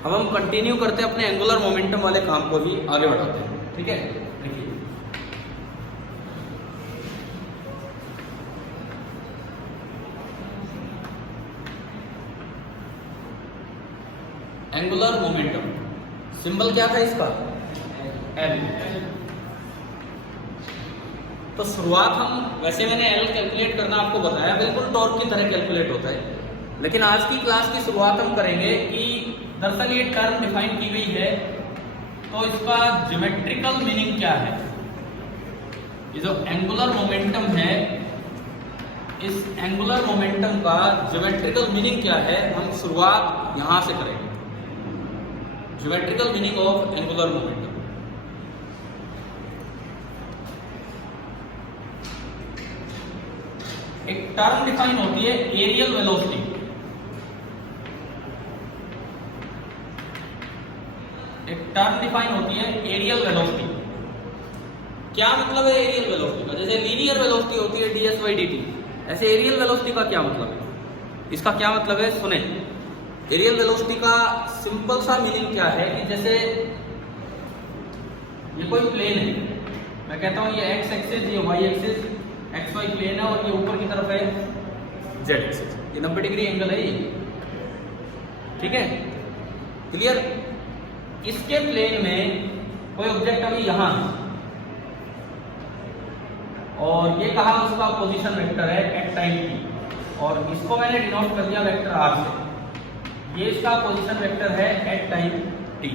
अब हम कंटिन्यू करते हैं अपने एंगुलर मोमेंटम वाले काम को भी आगे बढ़ाते हैं। ठीक है, देखिए एंगुलर मोमेंटम सिंबल क्या था इसका, एल। तो शुरुआत हम, वैसे मैंने एल कैलकुलेट करना आपको बताया, बिल्कुल टॉर्क की तरह कैलकुलेट होता है, लेकिन आज की क्लास की शुरुआत हम करेंगे कि दरअसल ये टर्म डिफाइन की गई है तो इसका ज्योमेट्रिकल मीनिंग क्या है। ये जो एंगुलर मोमेंटम है, इस एंगुलर मोमेंटम का ज्योमेट्रिकल मीनिंग क्या है, हम शुरुआत यहां से करेंगे। Geometrical meaning of angular momentum. एक टर्म डिफाइन होती है एरियल वेलोसिटी। एक टर्म डिफाइन होती है एरियल वेलोसिटी। क्या मतलब है एरियल वेलोसिटी का? जैसे लीनियर वेलोसिटी होती है ds/dt, ऐसे एरियल वेलोसिटी का क्या मतलब है? इसका क्या मतलब है सुने। एरियल वेलोसिटी का सिंपल सा मीनिंग क्या है कि जैसे ये कोई प्लेन है, मैं कहता हूं ये x एक्सिस, ये y एक्सिस, xy प्लेन है और ये ऊपर की तरफ है z एक्सिस, ये 90 डिग्री एंगल है ये। ठीक है, क्लियर। इसके प्लेन में कोई ऑब्जेक्ट अभी यहां है और ये कहा उसका पोजीशन वेक्टर है एट टाइम t, और इसको मैंने डिनोट कर दिया वेक्टर r से। ये इसका पोजीशन वेक्टर है एट टाइम t।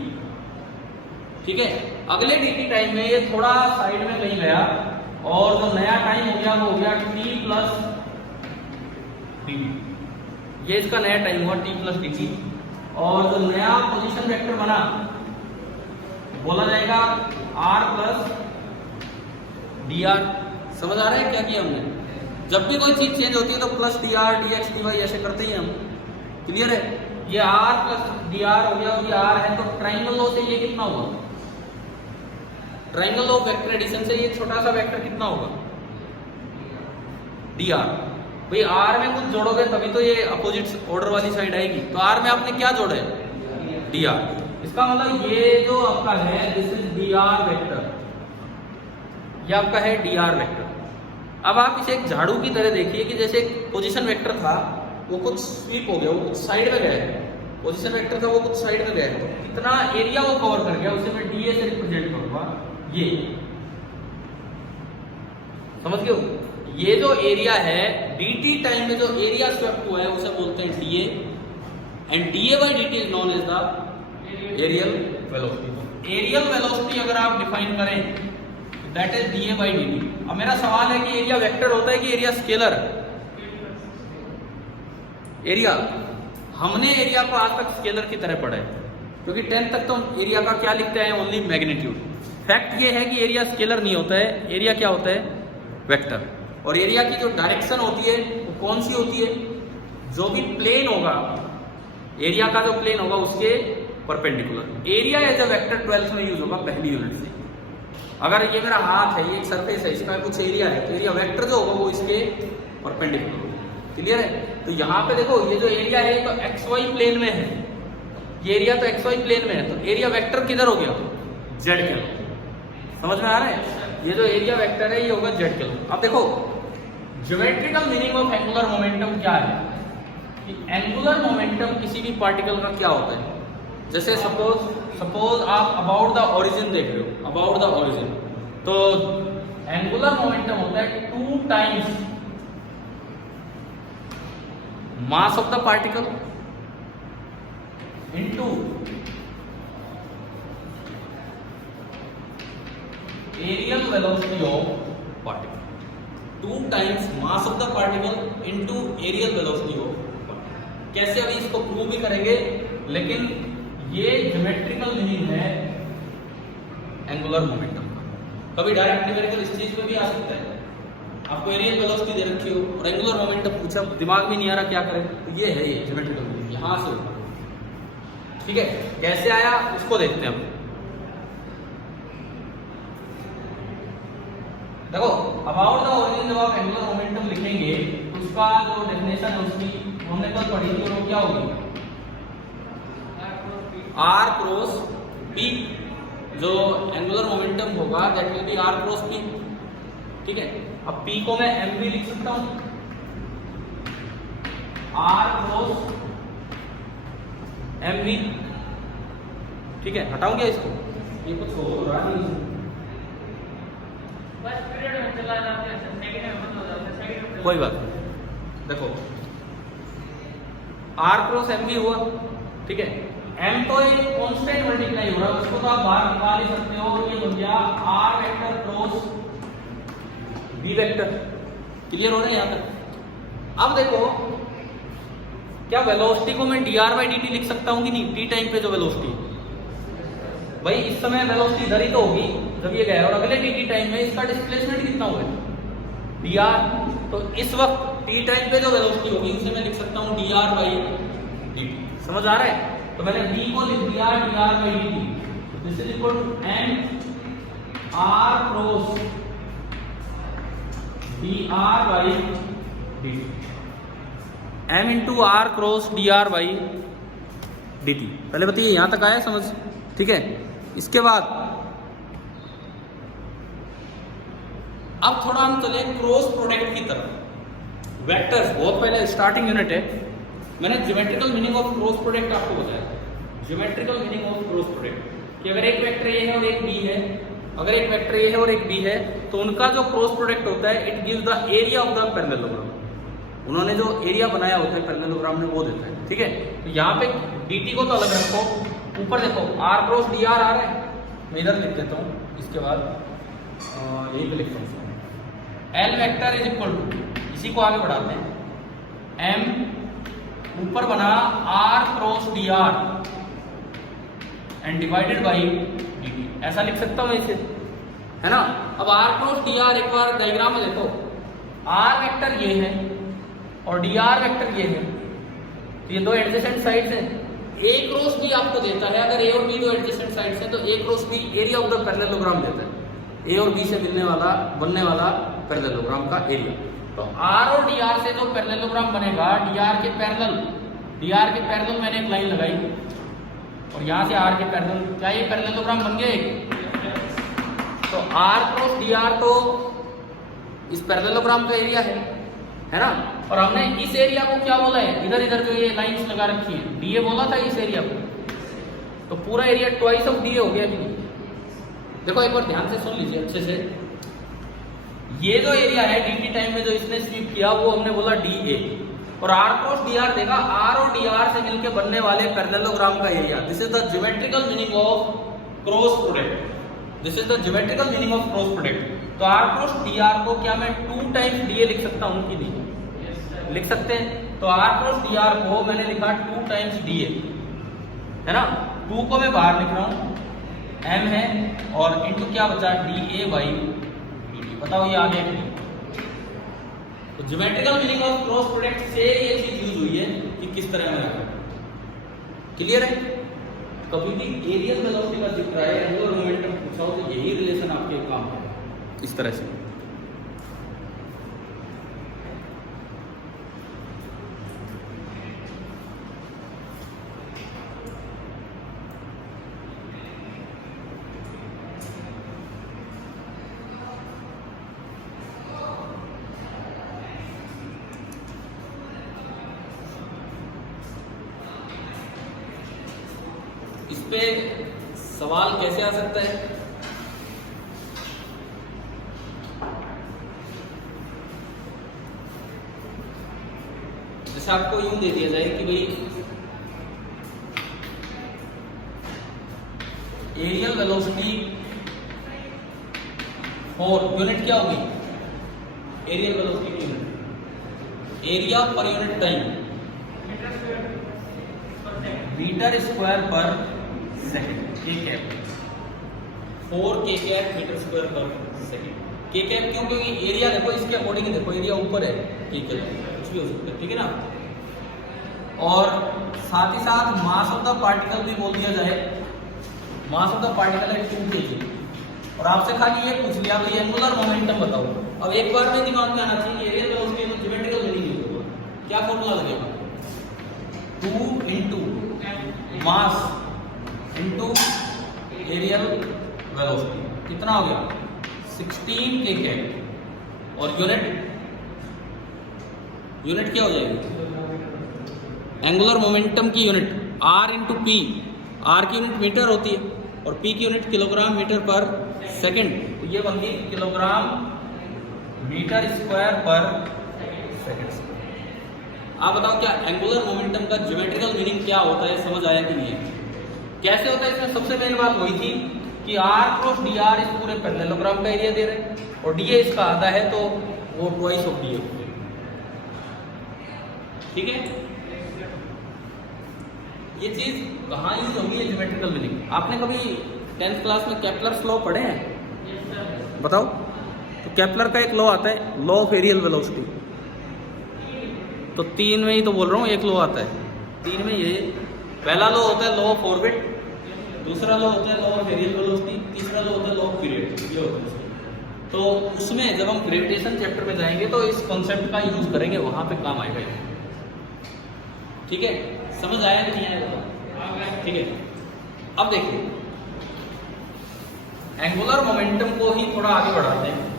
ठीक है, अगले dt टाइम में ये थोड़ा साइड में कहीं गया और जो नया टाइम हो गया वो हो गया t प्लस dt। ये इसका नया टाइम हुआ t प्लस dt, और जो नया पोजीशन वेक्टर बना बोला जाएगा r प्लस dr। समझ आ रहा है क्या किया हमने? जब भी कोई चीज चेंज होती है तो प्लस dr dx dy ऐसे करते ही हम। क्लियर है? ये r प्लस dr हो गया और ये r है, तो ट्राइंगल लॉ से ये कितना होगा? ट्राइंगल लॉ वेक्टर एडिशन से ये छोटा सा वेक्टर कितना होगा? dr। भाई r में कुछ जोड़ोगे तभी तो ये अपोजिट ऑर्डर वाली साइड आएगी, तो r में आपने क्या जोड़ा है? dr। इसका मतलब ये जो आपका है दिस इज dr वेक्टर, ये आपका है dr वेक्टर। अब आप इसे एक झाड़ू की तरह देखिए कि जैसे एक पोजीशन वेक्टर था वो कुछ स्वीप हो गया, वो कुछ साइड में गया है। पोजीशन वेक्टर था वो कुछ साइड में गया है, तो कितना एरिया वो कवर कर गया उसे मैं dA से रिप्रेजेंट करूंगा। ये समझ गए? ये जो एरिया है dt टाइम में जो एरिया स्वेप्ट हुआ है उसे बोलते हैं dA, and dA/dt is known as the areal velocity. Areal velocity अगर आप डिफाइन करें दैट इज dA/dt। अब मेरा सवाल है कि एरिया वेक्टर होता है कि एरिया स्केलर? एरिया, हमने एरिया को आज तक स्केलर की तरह पढ़ा है, क्योंकि 10th तक तो एरिया का क्या लिखते हैं? Only magnitude. फैक्ट ये है कि एरिया स्केलर नहीं होता है, एरिया क्या होता है? वेक्टर। और एरिया की जो डायरेक्शन होती है वो कौन सी होती है? जो भी प्लेन होगा, एरिया का जो प्लेन होगा उसके perpendicular. Area as a vector 12th में यूज होगा पहली यूनिट से। अगर ये मेरा हाथ है, ये एक सरफेस है, इसका कुछ एरिया है, तो एरिया वेक्टर जो होगा वो इसके परपेंडिकुलर होगा। क्लियर है? तो यहाँ पे देखो ये जो एरिया है तो XY प्लेन में है, ये एरिया तो XY प्लेन में है, तो एरिया वेक्टर किधर हो गया? Z के लो। समझ में आ रहा है? ये जो एरिया वेक्टर है ये होगा Z के लो। अब देखो geometrical meaning of angular momentum क्या है कि एंगुलर मोमेंटम किसी भी पार्टिकल का क्या होता है। जैसे सपोज आप अबाउट द ओरिजिन देख रहे हो, अबाउट द ओरिजिन, तो एंगुलर मोमेंटम होता है 2 times mass of the particle into areal velocity of particle. 2 times mass of the particle into areal velocity of particle. कैसे? अभी इसको प्रूव भी करेंगे, लेकिन ये ज्योमेट्रिकल मीनिंग है एंगुलर मोमेंटम का। कभी डायरेक्ट न्यूमेरिकल इस चीज में भी आ सकता है, आपको एरियल वेलोसिटी दे रखी हो और एंगुलर मोमेंटम पूछा, दिमाग में नहीं आ रहा क्या करें, तो ये है ये ज्योमेट्रिकल मीनिंग यहां से होगा। ठीक है, कैसे आया उसको देखते हैं हम। देखो about the origin of angular momentum लिखेंगे तो उसका जो डेफिनेशन है उसकी हमने कल पढ़ी थी वो क्या होगी? आर क्रॉस पी, जो एंगुलर मोमेंटम होगा that will be R cross P, ठीक है। अब पी को मैं एम भी लिख सकता हूं, आर क्रॉस एम भी, ठीक है। हटाऊं क्या इसको, ये कुछ हो रहा नहीं, बस पीरियड में चला जाता है, सेकंड में बंद हो जाता है, सेकंड में कोई बात नहीं। देखो आर क्रॉस एम भी हुआ, ठीक है। एम तो एक कांस्टेंट मल्टीप्लाई हो रहा है, उसको तो आप बाहर निकाल ही सकते हो, ये बन गया R vector cross B vector. Clear हो रहा है यहां तक। अब देखो क्या वेलोसिटी को मैं dr बाई dt लिख सकता हूं कि नहीं, t टाइम पे जो वेलोसिटी, भाई इस समय वेलोसिटी इधर ही तो होगी जब ये गया, और अगले dt टाइम में इसका डिस्प्लेसमेंट कितना होगा dr, तो इस वक्त t टाइम पे जो वेलोसिटी होगी उसे मैं लिख सकता हूं dr बाई dt। समझ आ रहा है? तो मैंने v को लिख दिया dr by dt, this is equal to m r cross dr by dt, m into R cross dr by dt। पहले बताइए यहां तक आया समझ, ठीक है। इसके बाद अब थोड़ा हम चले क्रॉस प्रोडक्ट की तरफ। वेक्टर्स बहुत पहले स्टार्टिंग यूनिट है, मैंने geometrical meaning of cross product आपको बताया। Geometrical meaning of cross product कि अगर एक वेक्टर ए है और एक बी है, अगर एक वेक्टर ए है और एक बी है तो उनका जो क्रॉस प्रोडक्ट होता है it gives the area of the parallelogram. उन्होंने जो एरिया बनाया होता है पैरेललोग्राम में वो देता है, ठीक है। तो यहाँ पे dt को तो अलग रखो, ऊपर देखो r क्रॉस dr आ रहा है, मैं इधर लिख देता हूँ, इसके बाद यही पे लिखता हूँ l vector is equal to, इसी को आगे बढ़ाते हैं, m ऊपर बना r cross dr and divided by dt, ऐसा लिख सकता हूँ इसे, है ना। अब r क्रॉस dr एक बार डायग्राम में देखो, r वेक्टर ये है और dr वेक्टर ये है, तो ये दो एडजेसेंट साइड्स हैं। a क्रॉस b आपको देता है, अगर a और b दो एडजेसेंट साइड्स हैं तो a cross b area of the parallelogram देता है, a और b से बनने वाला पैरेललोग्राम का एरिया। तो r और dr से जो पैरेललोग्राम बनेगा, dr के पैरेलल मैंने एक लाइन लगाई और यहाँ से r के पैरेलल, क्या ये पैरेललोग्राम बन गए? तो r क्रॉस dr तो इस पैरेललोग्राम का एरिया है ना। और हमने इस एरिया को क्या बोला है, इधर इधर जो ये लाइंस लगा रखी है dA बोला था इस एरिया को, तो पूरा एरिया ट्वाइस ऑफ dA हो गया कि नहीं। देखो एक बार ध्यान से सुन लीजिए अच्छे से, ये जो एरिया है dt टाइम में जो इसने स्वीप किया वो हमने बोला dA, और r क्रॉस dr देगा r और dr से मिलकर बनने वाले पैरेललोग्राम का area. This is the geometrical meaning of cross product, this is the geometrical meaning of cross product. तो r क्रॉस dr को क्या मैं 2 टाइम्स dA लिख सकता हूँ कि नहीं? लिख सकते हैं। तो r क्रॉस dr को मैंने लिखा 2 टाइम्स dA, है ना। 2 को मैं बाहर लिख रहा हूँ, m है और इनटू क्या बचा dA बाई dt। बताओ ये आ गया कि नहीं? तो geometrical meaning of cross product से ये चीज यूज हुई है कि किस तरह में रखा। क्लियर है? कभी भी एरियल वेलोसिटी का जिक्र आए, एंगुलर मोमेंटम पूछा हो तो यही रिलेशन आपके काम है इस तरह से। इस पे सवाल कैसे आ सकता है? जैसे आपको यूं दे दिया जाए कि भाई एरियल वेलोसिटी फॉर यूनिट क्या होगी? एरियल वेलोसिटी की यूनिट, एरिया पर यूनिट टाइम, मीटर स्क्वायर पर second, K cap 4 K cap metre square पर सेकंड। के कैप क्यों? क्योंकि एरिया देखो इसके अकॉर्डिंग देखो, एरिया ऊपर है, के कैप कुछ भी हो सकता है, ठीक है ना। और साथ ही साथ मास ऑफ द पार्टिकल भी बोल दिया जाए, मास ऑफ द पार्टिकल है 2 kg। और आपसे खाली ये पूछ लिया भाई एंगुलर मोमेंटम बताओ। अब एक बार में दिमाग में आना चाहिए एरिया वेलोसिटी में ज्योमेट्रिकल मीनिंग होगा, क्या फॉर्मूला लगेगा? 2 into mass into areal velocity, कितना हो गया 16 kg। और यूनिट क्या हो जाएगी, एंगुलर मोमेंटम की unit r into P. r की यूनिट मीटर होती है और p की यूनिट किलोग्राम मीटर पर सेकंड, तो ये बनती किलोग्राम मीटर स्क्वायर पर सेकंड। आप बताओ क्या एंगुलर मोमेंटम का ज्योमेट्रिकल मीनिंग क्या होता है, समझ आया कि नहीं है? कैसे होता है? इसमें सबसे मेन बात वही थी कि r क्रॉस dr इस पूरे पैरेललोग्राम का एरिया दे रहे हैं और dA इसका आधा है, तो वो ट्वाइस ऑफ dA। ठीक है, ये चीज कहाँ यूज होगी, ये ज्योमेट्रिकल मीनिंग। आपने कभी 10th क्लास में केपलर्स लॉ पढ़े हैं? बताओ। तो केपलर का एक लॉ आता है, लॉ ऑफ एरियल वेलोसिटी। तो 3 में ही तो बोल रहा हूँ, एक लॉ आता है 3 में। ये पहला लॉ होता है लॉ ऑफ ऑर्बिट, दूसरा लॉ होता है लॉ ऑफ एरियल वेलोसिटी, तीसरा लॉ होता है लॉ ऑफ पीरियड। ये होता है। तो उसमें जब हम ग्रेविटेशन चैप्टर में जाएंगे तो इस कॉन्सेप्ट का यूज करेंगे, वहां पे काम आएगा। ठीक है, समझ आया कि नहीं आया? ठीक है, अब देखिए एंगुलर मोमेंटम को ही थोड़ा आगे बढ़ाते हैं।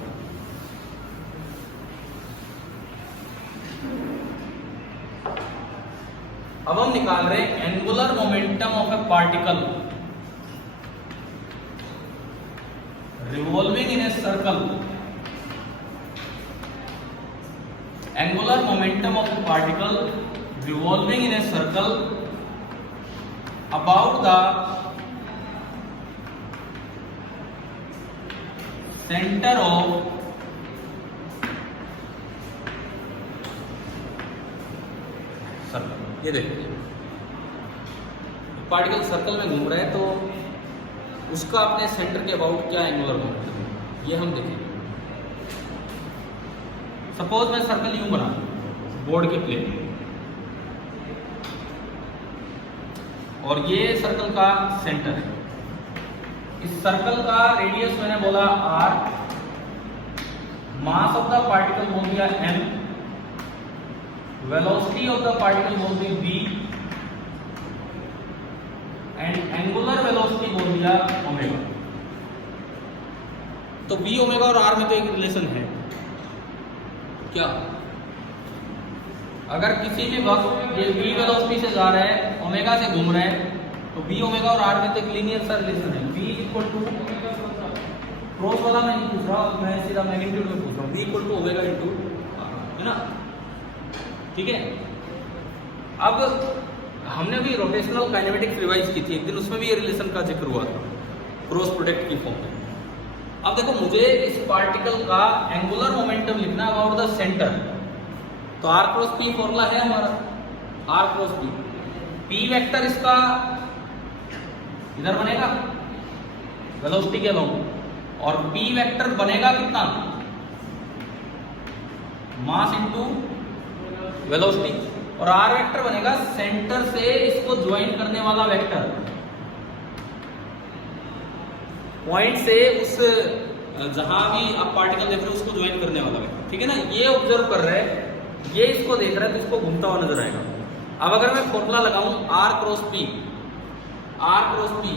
अब हम निकाल रहे हैं angular momentum of A particle revolving in a circle. Angular momentum of A particle revolving in a circle about the center of circle। ये देखिए पार्टिकल सर्कल में घूम रहा है, तो उसका अपने सेंटर के अबाउट क्या एंगुलर मोमेंटम है, ये हम देखेंगे। सपोज मैं सर्कल यूं बना बोर्ड के प्लेन, और ये सर्कल का सेंटर है। इस सर्कल का रेडियस मैंने बोला r, mass of the particle बोल दिया m, velocity of the particle बोल दी v, एंड एंगुलर वेलोसिटी बोल दिया ओमेगा। तो v ओमेगा और r में तो एक रिलेशन है क्या? अगर किसी भी वक्त ये v वेलोसिटी से जा रहा है, ओमेगा से घूम रहा है, तो v ओमेगा और r में तो एक लीनियर सा रिलेशन है। v इक्वल टू क्रॉस वाला मैं नहीं पूछ रहा, मैं सीधा मैग्नीट्यूड में पूछ रहा हूँ। v equal to omega into r, है ना? ठीक है, अब हमने भी रोटेशनल काइनेमेटिक्स रिवाइज की थी एक दिन, उसमें भी ये रिलेशन का जिक्र हुआ था क्रॉस प्रोडक्ट की फॉर्म में। अब देखो मुझे इस पार्टिकल का एंगुलर मोमेंटम लिखना है अबाउट द सेंटर, तो r क्रॉस p फॉर्मूला है हमारा, r cross p। p vector इसका इधर बनेगा वेलोसिटी के अलोंग, और p वेक्टर बनेगा कितना, मास इनटू वेलोसिटी, और r वेक्टर बनेगा सेंटर से इसको ज्वाइन करने वाला वेक्टर, पॉइंट से उस जहां भी आप पार्टिकल देख रहे हो उसको ज्वाइन करने वाला वेक्टर। ठीक है ना, ये ऑब्जर्व कर रहे हैं, ये इसको देख रहा है, तो इसको घूमता हुआ नजर आएगा। अब अगर मैं फॉर्मूला लगाऊं r क्रॉस p,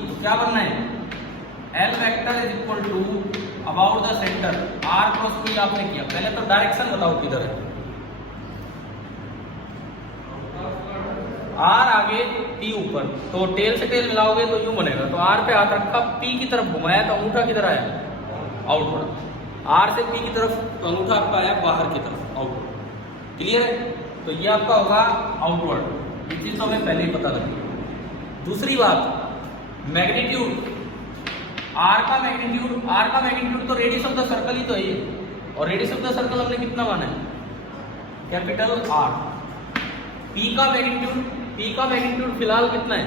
तो क्या बनना है, l vector is equal to about the centre r cross p। आपने किया, पहले तो डायरेक्शन बताओ किधर है, r आगे p ऊपर, तो टेल से टेल मिलाओगे तो यूं बनेगा। तो r पे हाथ रखा, p की तरफ घुमाया, तो अंगूठा किधर आया, आउटवर्ड। r से p की तरफ अंगूठा आपका आया बाहर की तरफ, आउटवर्ड। क्लियर है? तो ये आपका होगा आउटवर्ड, ये चीज तो हमें पहले ही पता लगी। दूसरी बात, मैग्नीट्यूड, r का मैग्नीट्यूड तो रेडियस ऑफ द सर्कल ही तो है ये, और रेडियस ऑफ द सर्कल हमने कितना माना है, कैपिटल R। p का मैग्नीट्यूड फिलहाल कितना है,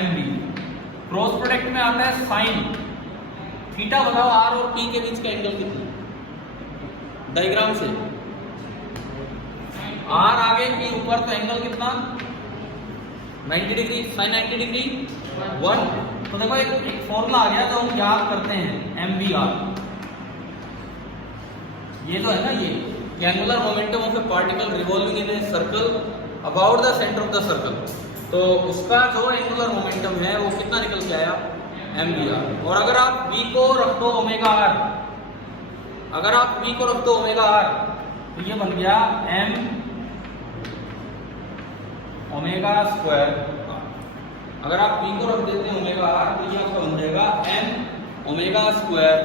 mv। क्रॉस प्रोडक्ट में आता है साइन थीटा। बताओ r और p के बीच का एंगल कितना, डायग्राम से r आगे p ऊपर, तो एंगल कितना 90 डिग्री, साइन 90 डिग्री 1। तो देखो एक फॉर्मूला आ गया जो हम याद करते हैं, mvr। ये जो है ना, ये angular momentum of A particle revolving in a circle about the centre of the circle. तो उसका जो एंगुलर मोमेंटम है वो कितना निकल के आया, mvr। और अगर आप v को रख दो ओमेगा r, अगर आप v को रख दो ओमेगा r, तो ये बन गया m ओमेगा स्क्वायर। अगर आप v को रख देते हैं ओमेगा r, तो ये आपका बन जाएगा m ओमेगा स्क्वायर।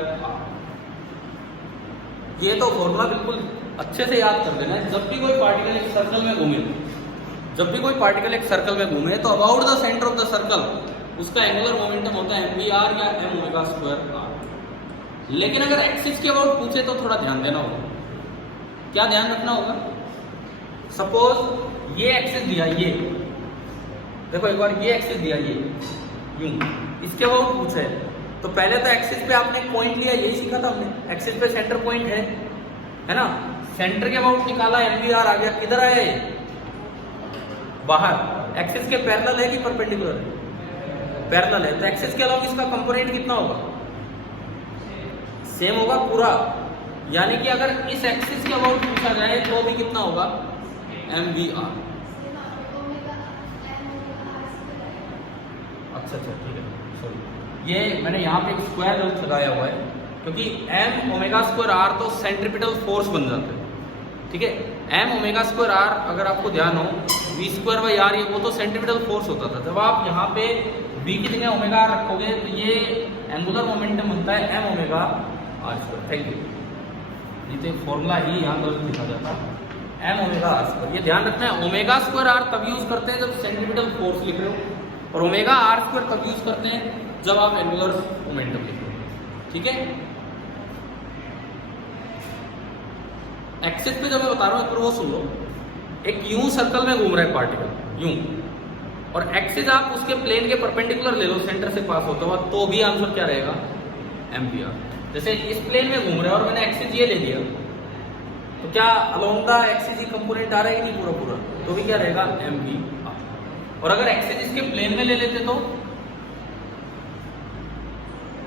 ये तो फॉर्मूला बिल्कुल अच्छे से याद कर लेना है। जब भी कोई पार्टिकल एक सर्कल में घूमे, जब भी कोई पार्टिकल एक सर्कल में घूमे, तो about the centre of the circle उसका एंगुलर मोमेंटम होता है mvr या m ओमेगा स्क्वायर r। लेकिन अगर एक्सिस के अबाउट पूछे तो थोड़ा ध्यान देना होगा। क्या ध्यान रखना होगा? सपोज ये एक्सिस दिया, ये देखो एक बार ये एक्सिस दिया, ये यूं, इसके अबाउट पूछे तो पहले तो एक्सिस पे आपने पॉइंट लिया, यही सीखा था हमने। एक्सिस पे सेंटर पॉइंट है ना, सेंटर के अबाउट निकाला, mvr आ गया। किधर आया ये? बाहर। एक्सिस के पैरेलल है कि परपेंडिकुलर है? पैरेलल है। तो एक्सिस के अलावा इसका कंपोनेंट कितना होगा? सेम होगा पूरा। यानी कि अगर इस एक्सिस के अबाउट पूछा जाए तो भी कितना होगा? mvr। अच्छा ठीक है, सॉरी, ये मैंने यहाँ पे एक स्क्वायर रूट लगाया हुआ है, क्योंकि m ओमेगा स्क्वायर r तो सेंट्रीपिटल फोर्स बन जाता है। ठीक है, m ओमेगा स्क्वायर r, अगर आपको ध्यान हो, v स्क्वायर बाई r, ये वो तो सेंट्रीपिटल फोर्स होता था। जब आप यहाँ पे v की जगह ओमेगा r रखोगे तो ये एंगुलर मोमेंटम बनता है m omega r square. Thank you. ये तो फॉर्मूला ही यहाँ गलत लिखा जाता है, m ओमेगा r स्क्वायर। ये ध्यान रखना है, ओमेगा स्क्वायर r तब यूज करते हैं जब सेंट्रीपिटल फोर्स लिख रहे हो, और ओमेगा r स्क्वायर तब यूज करते हैं जब आप एंगुलर मोमेंटम लिख रहे हो। ठीक है, एक्सिस पे जब मैं बता रहा हूँ, एक वो सुन लो। एक यूं सर्कल में घूम रहा है पार्टिकल, यूं, और एक्सिस आप उसके प्लेन के परपेंडिकुलर ले लो, सेंटर से पास होता हुआ, तो भी आंसर क्या रहेगा? mvr। जैसे इस प्लेन में घूम रहा है और मैंने एक्सिस ये ले लिया, तो क्या अलोंग द एक्सिस ही कंपोनेंट आ रहा है कि नहीं पूरा पूरा? तो भी क्या रहेगा? mvr। और अगर एक्सिस इसके प्लेन में ले लेते तो,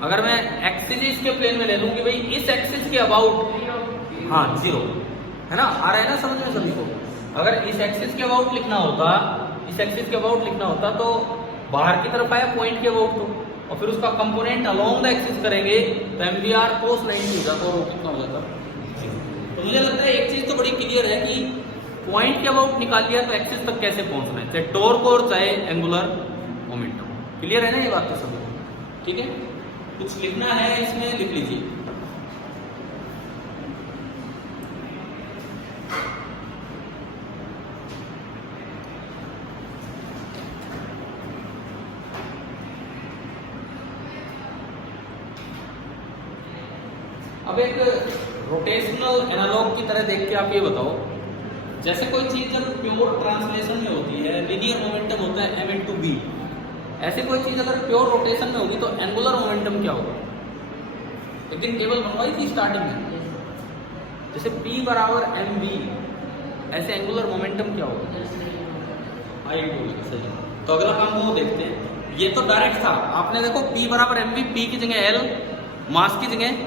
अगर मैं एक्सिस इसके प्लेन में ले लूं कि भाई इस एक्सिस के अबाउट, हाँ जीरो, है ना, आ रहा है ना समझ में सभी को। अगर इस एक्सिस के अबाउट लिखना होता, इस एक्सिस के अबाउट लिखना होता, तो बाहर की तरफ आया पॉइंट के अबाउट तो, और फिर उसका कंपोनेंट अलोंग द एक्सिस करेंगे तो mvr cos 90 हो जाता, और वो कितना हो जाता? तो मुझे लगता है एक चीज तो बड़ी क्लियर है कि पॉइंट के अबाउट निकाल लिया तो एक्सिस तक कैसे पहुंचना है, चाहे टॉर्क और चाहे एंगुलर मोमेंटम। क्लियर है ना ये बात तो सभी? ठीक है, कुछ लिखना है इसमें लिख लीजिए। अब एक रोटेशनल एनालॉग की तरह देख के आप ये बताओ, जैसे कोई चीज जब प्योर ट्रांसलेशन में होती है, लीनियर मोमेंटम होता है m into b, ऐसे कोई चीज अगर प्योर रोटेशन में होगी तो एंगुलर मोमेंटम क्या होगा? एक दिन टेबल बनवाई थी स्टार्टिंग में, जैसे p बराबर mv, ऐसे एंगुलर मोमेंटम क्या होगा? सही। तो अगला काम वो देखते हैं। ये तो डायरेक्ट था, आपने देखो p बराबर mv, p की जगह l, मास की जगह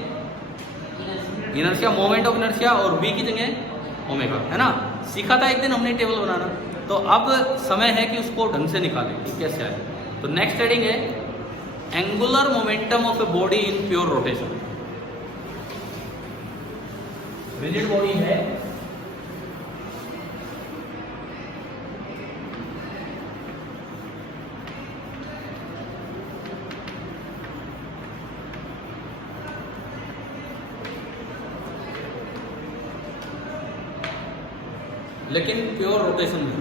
इनर्शिया, मोमेंट ऑफ इनर्शिया, और v की जगह ओमेगा, है ना, सीखा था एक दिन हमने टेबल बनाना। तो अब समय है कि उसको ढंग से निकालें कि कैसे आए। तो नेक्स्ट हेडिंग है angular momentum of a body in pure rotation. Rigid body है, लेकिन प्योर रोटेशन में।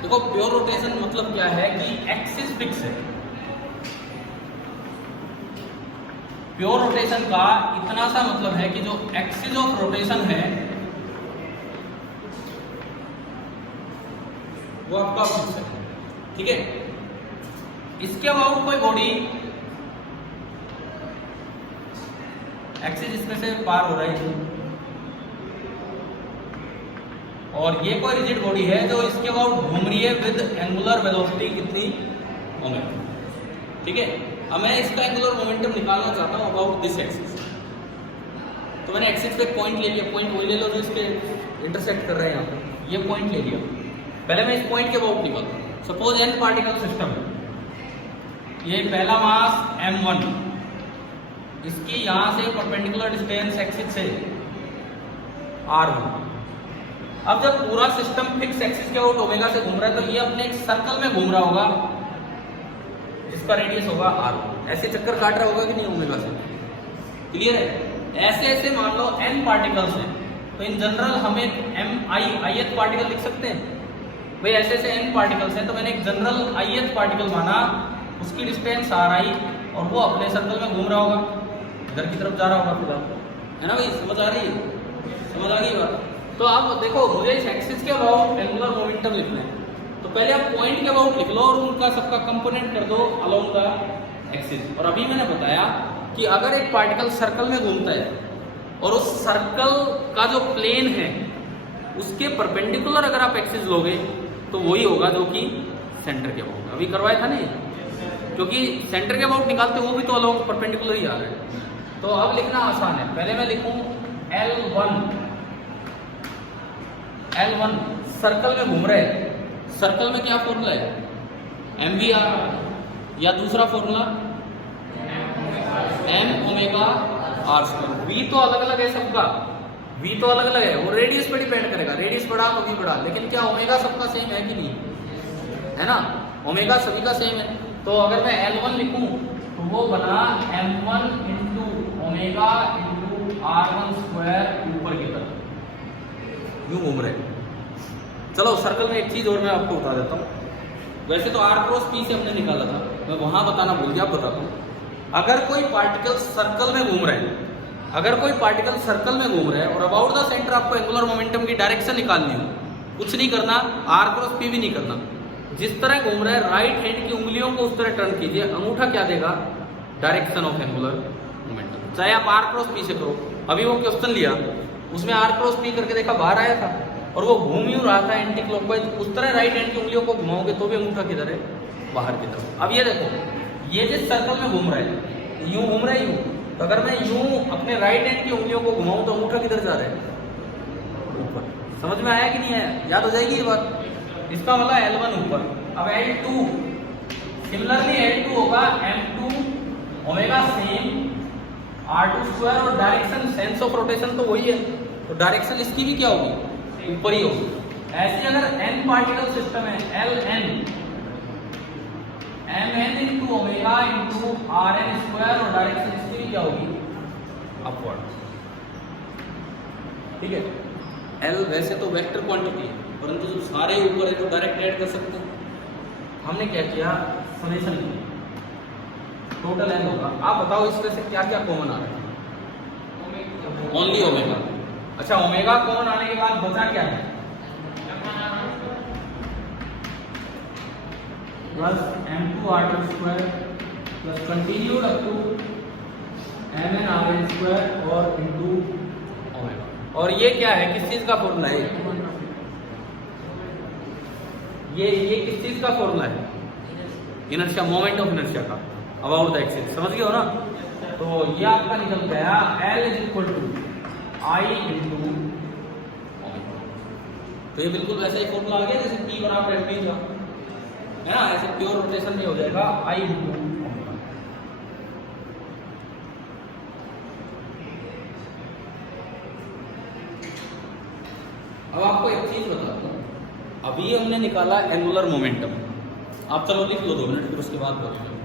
देखो प्योर रोटेशन मतलब क्या है कि एक्सिस फिक्स है। प्योर रोटेशन का इतना सा मतलब है कि जो एक्सिस ऑफ रोटेशन है वो आपका फिक्स है। ठीक है, इसके अबाउट कोई बॉडी एक्सिस इसमें से पार हो रही है, और ये कोई रिजिड बॉडी है जो इसके अबाउट घूम रही है विद एंगुलर वेलोसिटी कितनी? ओमेगा। ठीक है, अब मैं इसका एंगुलर मोमेंटम निकालना चाहता हूं अबाउट दिस एक्सिस। तो मैंने एक्सिस पे पॉइंट ले लिया, पॉइंट वही ले लो जो इसके इंटरसेक्ट कर रहे हैं यहाँ पे, ये पॉइंट ले लिया। पहले मैं इस पॉइंट के अबाउट निकालता हूँ। सपोज n पार्टिकल सिस्टम है, ये पहला मास m1, इसकी यहाँ से परपेंडिकुलर डिस्टेंस एक्सिस से r1। अब जब पूरा सिस्टम फिक्स एक्सिस के अबाउट ओमेगा से घूम रहा है तो ये अपने एक सर्कल में घूम रहा होगा जिसका रेडियस होगा r1। ऐसे चक्कर काट रहा होगा कि नहीं ओमेगा से, क्लियर है? ऐसे ऐसे मान लो n पार्टिकल्स हैं तो इन जनरल हम एक ith पार्टिकल लिख सकते हैं। भाई ऐसे ऐसे n पार्टिकल्स हैं तो मैंने एक जनरल ith पार्टिकल माना, उसकी डिस्टेंस ri और वो अपने सर्कल में घूम रहा होगा, इधर की तरफ जा रहा होगा फिलहाल, है ना भाई? समझ आ रही है? समझ आ गई बात? तो आप देखो मुझे इस एक्सिस के अबाउट एंगुलर मोमेंटम लिखना है, तो पहले आप पॉइंट के अबाउट लिख लो और उनका सबका कंपोनेंट कर दो अलोंग द एक्सिस। और अभी मैंने बताया कि अगर एक पार्टिकल सर्कल में घूमता है और उस सर्कल का जो प्लेन है उसके परपेंडिकुलर अगर आप एक्सिस लोगे तो वही होगा जो कि सेंटर के अबाउट अभी करवाया था नहीं, क्योंकि सेंटर के अबाउट निकालते वो भी तो अलोंग परपेंडिकुलर ही आ रहा है। तो अब लिखना आसान है, पहले मैं लिखूं L1 सर्कल में घूम रहे हैं, सर्कल में क्या फॉर्मूला है? mvr, या दूसरा formula m omega r square. v तो अलग अलग है सबका, v तो अलग अलग है, वो रेडियस पे डिपेंड करेगा, रेडियस बढ़ा तो v बढ़ा, लेकिन क्या ओमेगा सबका सेम है कि नहीं? है ना, ओमेगा सभी का सेम है। तो अगर मैं L1 लिखूं तो वो बना m1 into omega into r1 square ऊपर की तरफ यूं घूम रहे। चलो सर्कल में एक चीज और मैं आपको बता देता हूँ, वैसे तो r क्रॉस p से हमने निकाला था, मैं वहां बताना भूल गया, बताता हूँ। अगर कोई पार्टिकल सर्कल में घूम रहा है, अगर कोई पार्टिकल सर्कल में घूम रहा है और अबाउट द सेंटर आपको एंगुलर मोमेंटम की डायरेक्शन निकालनी हो, कुछ नहीं करना, r क्रॉस p भी नहीं करना, जिस तरह घूम रहा है राइट हैंड की उंगलियों को उस तरह टर्न कीजिए, अंगूठा क्या देगा? Direction of angular momentum. चाहे आप r क्रॉस p से करो, अभी वो क्वेश्चन लिया उसमें r क्रॉस p करके देखा बाहर आया था और वो घूम यूं रहा था एंटी क्लॉकवाइज, उस तरह राइट हैंड की उंगलियों को घुमाओगे तो भी अंगूठा किधर है? बाहर की तरफ। अब ये देखो, ये जिस सर्कल में घूम रहा है यूं घूम रहा है यूं, तो अगर मैं यूं अपने राइट हैंड की उंगलियों को घुमाऊं तो अंगूठा किधर जा रहा है? ऊपर। समझ में आया कि नहीं आया? याद हो जाएगी ये बात? इसका मतलब L1 ऊपर। अब L2 सिमिलरली L2 होगा m2 omega same r2 square, और डायरेक्शन सेंस ऑफ रोटेशन तो वही है, तो डायरेक्शन इसकी भी क्या होगी? ऊपर ही होगी। ऐसे अगर n पार्टिकल सिस्टम है Ln mn into omega into rn square, और डायरेक्शन इसकी भी क्या होगी? अपवर्ड। ठीक है, L वैसे तो वेक्टर क्वांटिटी है, परंतु जब सारे ऊपर है तो डायरेक्ट ऐड कर सकते हैं। हमने क्या किया? समेशन किया, टोटल n होगा। आप बताओ इसमें से क्या क्या कॉमन आ रहा है? Only omega. अच्छा, ओमेगा कॉमन आने के बाद बचा क्या है? Plus m2 r2 square plus continued up to mn rn square और इंटू ओमेगा। और ये क्या है? किस चीज का फॉर्मूला है? ये किस चीज का फॉर्मूला है? इनर्शिया, मोमेंट ऑफ इनर्शिया का अबाउट द एक्सिस। समझ गए हो ना? तो ये आपका निकल गया L is equal to I into omega. तो ये बिल्कुल वैसे ही फॉर्मूला आ गया जैसे P बराबर mv था, है ना? ऐसे प्योर रोटेशन में हो जाएगा I इंटू ओमेगा। अब आपको एक चीज बताता हूँ, अभी हमने निकाला एंगुलर मोमेंटम। आप चलो लिख लो 2 मिनट, फिर उसके बाद बोलेंगे।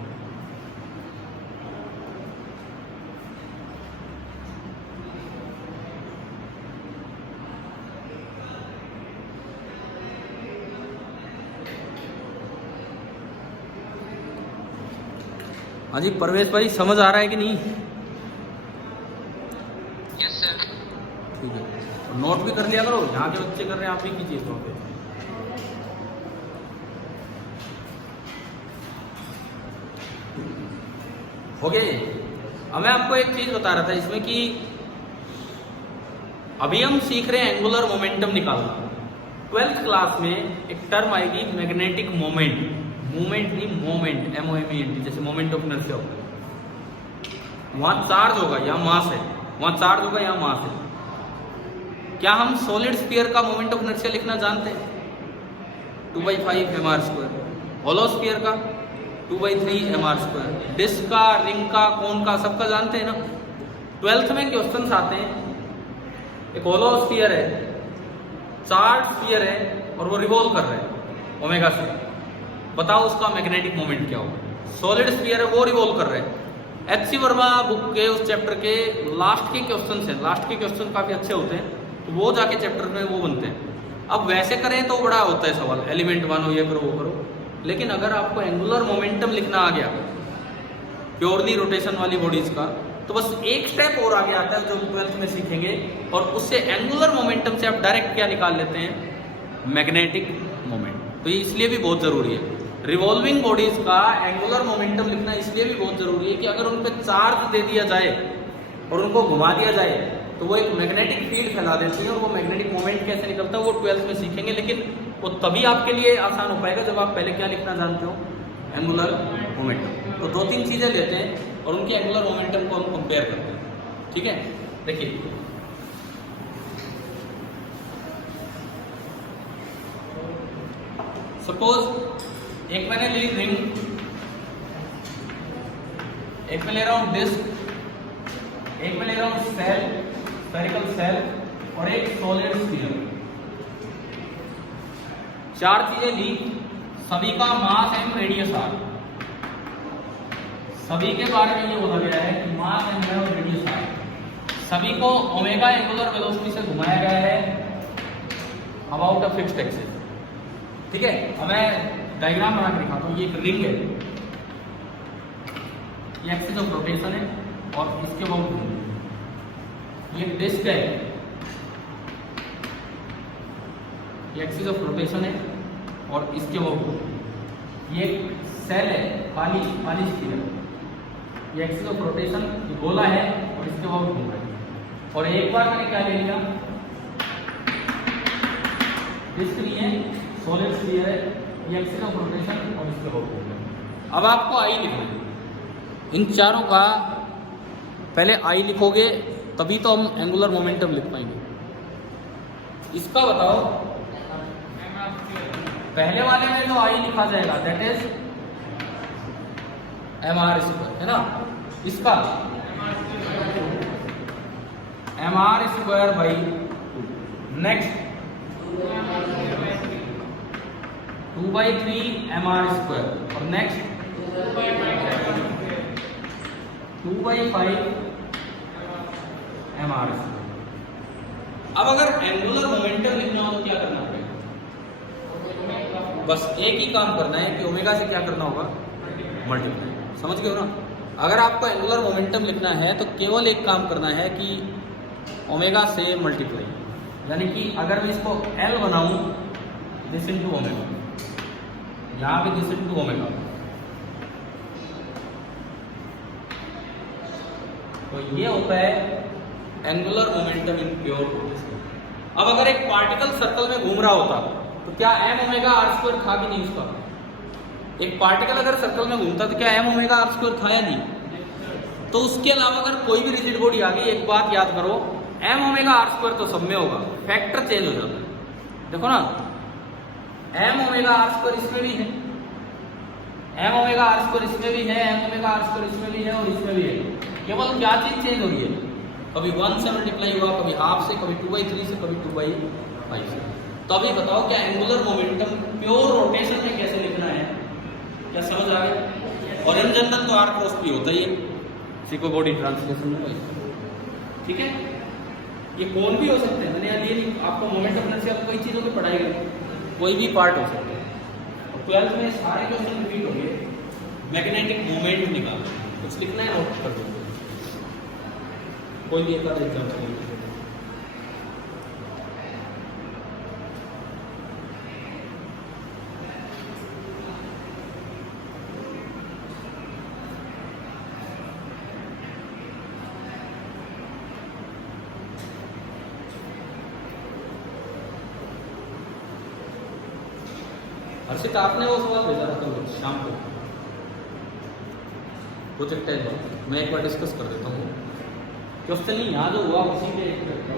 हाँ जी परवेश भाई, समझ आ रहा है कि नहीं? Yes sir. ठीक है, नोट भी कर लिया करो, यहाँ के बच्चे कर रहे हैं आप भी कीजिए। तो हो गया। अब मैं आपको एक चीज बता रहा था इसमें कि अभी हम सीख रहे हैं एंगुलर मोमेंटम निकालना। 12th क्लास में एक टर्म आएगी मैग्नेटिक मोमेंट, मूवमेंट नहीं मोमेंट, MOMENT, जैसे मोमेंट ऑफ इनर्शिया होगा, वहां चार्ज होगा या मास है, वहाँ चार्ज होगा, यहाँ मास है। क्या हम सॉलिड स्फीयर का मोमेंट ऑफ इनर्शिया लिखना जानते हैं? 2/5 mr²। होलो स्फीयर का 2/3 mr²। डिस्क का, रिंग का, कोन का, सबका जानते हैं ना। 12th में क्वेश्चंस आते हैं, एक होलो स्फीयर है, चार्ज स्फीयर है और वो रिवॉल्व कर रहा है ओमेगा से, बताओ उसका मैग्नेटिक मोमेंट क्या होगा। सॉलिड स्फीयर है, वो रिवॉल्व कर रहा है। एच.सी. वर्मा बुक के उस चैप्टर के लास्ट के क्वेश्चन हैं, लास्ट के क्वेश्चन काफी अच्छे होते हैं, तो वो जाके चैप्टर में वो बनते हैं। अब वैसे करें तो बड़ा होता है सवाल, एलिमेंट मानो, ये करो वो करो। लेकिन अगर आपको एंगुलर मोमेंटम लिखना आ गया प्योरली रोटेशन वाली बॉडीज का, तो बस एक स्टेप और आगे आता है जो 12th में सीखेंगे, और उससे एंगुलर मोमेंटम से आप डायरेक्ट क्या निकाल लेते हैं? Magnetic moment. तो ये इसलिए भी बहुत जरूरी है, रिवॉल्विंग बॉडीज का एंगुलर मोमेंटम लिखना इसलिए भी बहुत जरूरी है कि अगर उन पर चार्ज दे दिया जाए और उनको घुमा दिया जाए तो वो एक मैग्नेटिक फील्ड फैला देती है, और वो मैग्नेटिक मोमेंट कैसे निकलता है वो 12th में सीखेंगे। लेकिन वो तभी आपके लिए आसान हो पाएगा जब आप पहले क्या लिखना जानते हो? Angular momentum. तो 2-3 चीजें लेते हैं और उनके एंगुलर मोमेंटम को हम कंपेयर करते हैं, ठीक है। देखिए, सपोज एक मैंने ली रिंग, एक में ले रहा हूं डिस्क, एक में ले रहा हूं सेल, स्फेरिकल सेल, और एक सॉलिड स्फीयर। 4 चीजें ली, सभी का मास एम रेडियस आर। सभी के बारे में ये बोला गया है कि मास एम है और रेडियस आर। सभी को ओमेगा एंगुलर वेलोसिटी से घुमाया गया है अबाउट अ फिक्स्ड एक्सिस, ठीक है। अब मैं डायग्राम बना के दिखाता हूँ। ये एक रिंग है, ये एक्सिस ऑफ रोटेशन है और इसके बहुत, ये डिस्क है, ये एक्सिस ऑफ रोटेशन है और इसके बहुत, ये सेल है, खाली स्फीयर, ये एक्सिस ऑफ रोटेशन, ये गोला है और इसके बहुत घूम रहा है। और एक बार मैंने क्या ले लिया, डिस्क नहीं है, सॉलिड स्फीयर है, ये एक्सिस ऑफ रोटेशन और इसके बहुत घूम रहा है। अब आपको आई लिखना है, इन चारों का पहले आई लिखोगे तभी तो हम एंगुलर मोमेंटम लिख पाएंगे। इसका बताओ, पहले वाले में तो आई लिखा जाएगा, दैट इज mr², है ना। इसका mr²/2। नेक्स्ट 2/3 mr², और नेक्स्ट 2/5 mr²। अब अगर एंगुलर मोमेंटम लिखना हो तो क्या करना पड़ेगा? बस एक ही काम करना है कि ओमेगा से क्या करना होगा? मल्टीप्लाई। समझ गए हो ना। अगर आपको एंगुलर मोमेंटम लिखना है तो केवल एक काम करना है कि ओमेगा से मल्टीप्लाई, यानी कि अगर मैं इसको L बनाऊं, दिस इनटू ओमेगा, यहाँ पे दिस इनटू ओमेगा, तो ये होता है angular momentum in pure rotation. अब अगर एक पार्टिकल सर्कल में घूम रहा होता तो क्या m ओमेगा r² था कि नहीं उसका? एक पार्टिकल अगर सर्कल में घूमता तो क्या m ओमेगा r² था या नहीं? तो उसके अलावा अगर कोई भी रिजिड बॉडी आ गई, एक बात याद करो, m ओमेगा r² तो सब में होगा, फैक्टर चेंज हो जाता है। देखो ना, m ओमेगा r² इसमें भी है, m ओमेगा r² इसमें भी है, m ओमेगा r² इसमें भी है और इसमें भी है। केवल क्या चीज चेंज हो रही है? कभी 1 से मल्टीप्लाई हुआ, कभी हाफ से, कभी 2/3 से, कभी 2/5 से। तो अभी बताओ क्या एंगुलर मोमेंटम प्योर रोटेशन में कैसे लिखना है? क्या समझ आ गया? और इन जनरल तो r क्रॉस p होता ही है सिको बॉडी ट्रांसलेशन में, ठीक है। ये कौन भी हो सकते हैं, मैंने यहाँ लिए नहीं, आपको मोमेंट ऑफ इनर्शिया कई चीजों में पढ़ाई गई, कोई भी पार्ट हो सकता है। और 12th में सारे क्वेश्चन रिपीट होंगे, मैग्नेटिक मोमेंट निकालना, कुछ लिखना है नोट कर दो, कोई भी एक बार एग्जाम्पल। हर्षित, आपने वो सवाल भेजा था कल शाम को प्रोजेक्ट टाइम, मैं एक बार डिस्कस कर देता हूँ। क्वेश्चन नहीं यहाँ जो हुआ उसी पे हो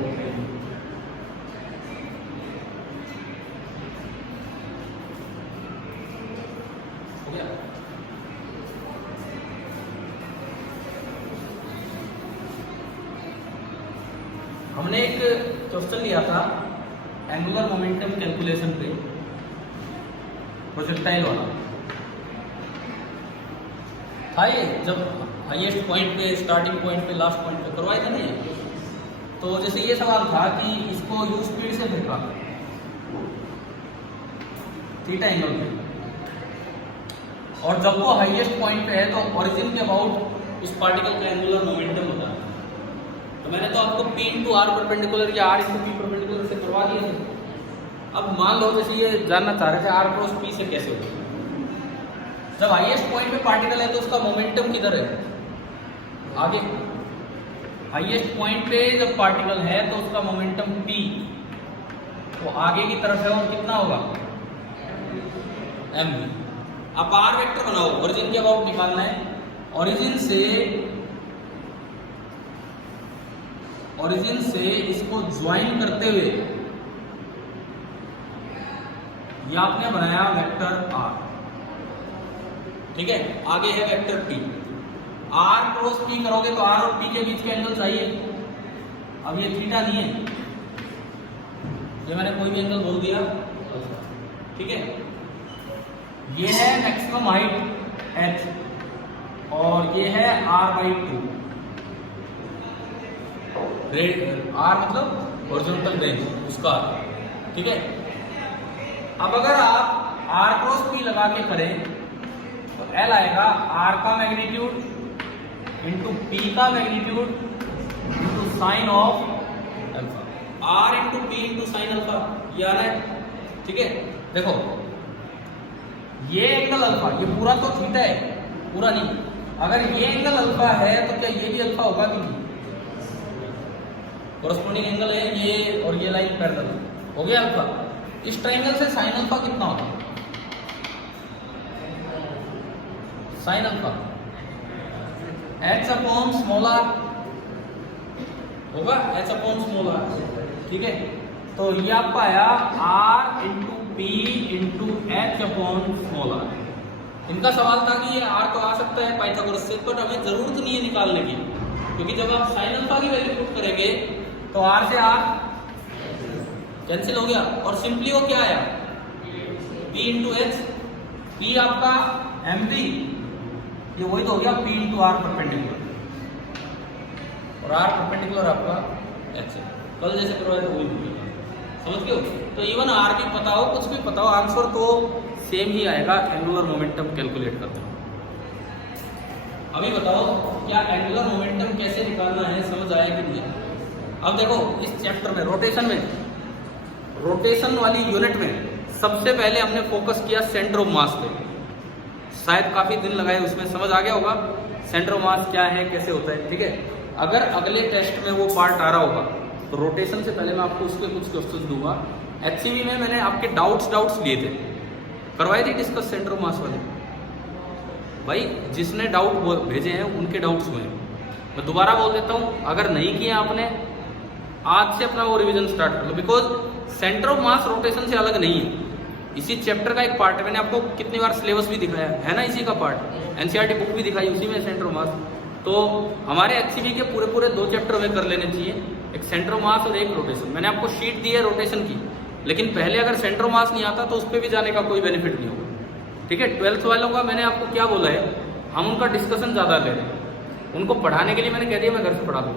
गया। हमने एक क्वेश्चन लिया था एंगुलर मोमेंटम कैलकुलेशन पे, प्रोजेक्टाइल वाला था ये, जब हाईएस्ट पॉइंट पे, स्टार्टिंग पॉइंट पे, लास्ट पॉइंट पे करवाए थे ना। तो जैसे ये सवाल था कि इसको यू स्पीड से फेंका थीटा एंगल पे, और जब वो हाईएस्ट पॉइंट पे है तो ओरिजिन के अबाउट इस पार्टिकल का एंगुलर मोमेंटम होता है। तो मैंने तो आपको P इंटू आर परपेंडिकुलर या R इंटू P परपेंडिकुलर से करवा दिया था। अब मान लो जैसे ये जानना चाह रहे थे R क्रॉस P से कैसे होगा। जब हाईएस्ट पॉइंट पे पार्टिकल है तो उसका मोमेंटम किधर है, आगे। हाईएस्ट पॉइंट पे जब पार्टिकल है तो उसका मोमेंटम P तो आगे की तरफ है, और कितना होगा m। अब R वेक्टर बनाओ, ओरिजिन के अबाउट निकालना है। ओरिजिन से इसको ज्वाइन करते हुए ये आपने बनाया वेक्टर R, ठीक है। आगे है vector P। R cross P करोगे तो R और P के बीच का एंगल चाहिए। अब ये थीटा नहीं है, ये मैंने कोई भी एंगल बोल दिया, ठीक है। ये है मैक्सिमम हाइट h और ये है r/2। R मतलब हॉरिजॉन्टल रेंज उसका, ठीक है। अब अगर आप R क्रॉस P लगा के करें तो L आएगा R का मैग्नीट्यूड इंटू P का magnitude into sine of alpha. R into P into sine alpha, ये आ रहा है, ठीक है। देखो ये एंगल अल्फा, ये पूरा तो थीटा है, पूरा नहीं। अगर ये एंगल अल्फा है तो क्या ये भी अल्फा होगा कि नहीं? कोरस्पोंडिंग एंगल है ये, और ये लाइन पैरेलल हो गया अल्फा। इस ट्रायंगल से साइन अल्फा कितना होगा? Sine alpha h upon small r होगा, h अपॉन स्मॉल r, ठीक है। तो ये आपका आया r into P into H upon small r। इनका सवाल था कि ये r तो आ सकता है पाइथागोरस से, पर हमें जरूरत नहीं है निकालने की, क्योंकि जब आप साइन अल्फा की वैल्यू पुट करेंगे तो r से r कैंसिल हो गया, और सिंपली वो क्या आया p इंटू एच। p आपका mv, ये वही तो हो गया p इंटू आर परपेंडिकुलर, और r परपेंडिकुलर आपका h है। कल जैसे करवाया वही हो गया, समझ गए हो। तो इवन r भी पता हो, कुछ भी पता हो, आंसर तो सेम ही आएगा एंगुलर मोमेंटम कैलकुलेट करते हैं। अभी बताओ क्या एंगुलर मोमेंटम कैसे निकालना है, समझ आया कि नहीं? अब देखो इस चैप्टर में रोटेशन वाली यूनिट में सबसे पहले हमने फोकस किया सेंटर ऑफ मास पे। शायद काफी दिन लगाए, उसमें समझ आ गया होगा सेंटर ऑफ मास क्या है, कैसे होता है, ठीक है। अगर अगले टेस्ट में वो पार्ट आ रहा होगा तो रोटेशन से पहले मैं आपको उसके कुछ क्वेश्चन दूंगा। HCV में मैंने आपके डाउट्स लिए थे, करवाए थे डिस्कस सेंटर ऑफ मास वाले। भाई जिसने डाउट भेजे हैं उनके डाउट्स हुए। मैं दोबारा बोल देता हूँ, अगर नहीं किया आपने आज से अपना वो रिवीजन स्टार्ट कर लो, because centre of mass rotation से अलग नहीं है। इसी चैप्टर का एक पार्ट है, मैंने आपको कितनी बार सिलेबस भी दिखाया है ना, इसी का पार्ट। NCERT बुक भी दिखाई, उसी में सेंटर ऑफ मास। तो हमारे HCV के पूरे 2 चैप्टर हमें कर लेने चाहिए, एक सेंटर ऑफ मास और एक रोटेशन। मैंने आपको शीट दी है रोटेशन की, लेकिन पहले अगर सेंटर ऑफ मास नहीं आता तो उस पर भी जाने का कोई बेनिफिट नहीं होगा, ठीक है। 12th वालों का मैंने आपको क्या बोला है, हम उनका डिस्कशन ज़्यादा ले रहे हैं। उनको पढ़ाने के लिए मैंने कह दिया मैं घर से पढ़ा दूँ,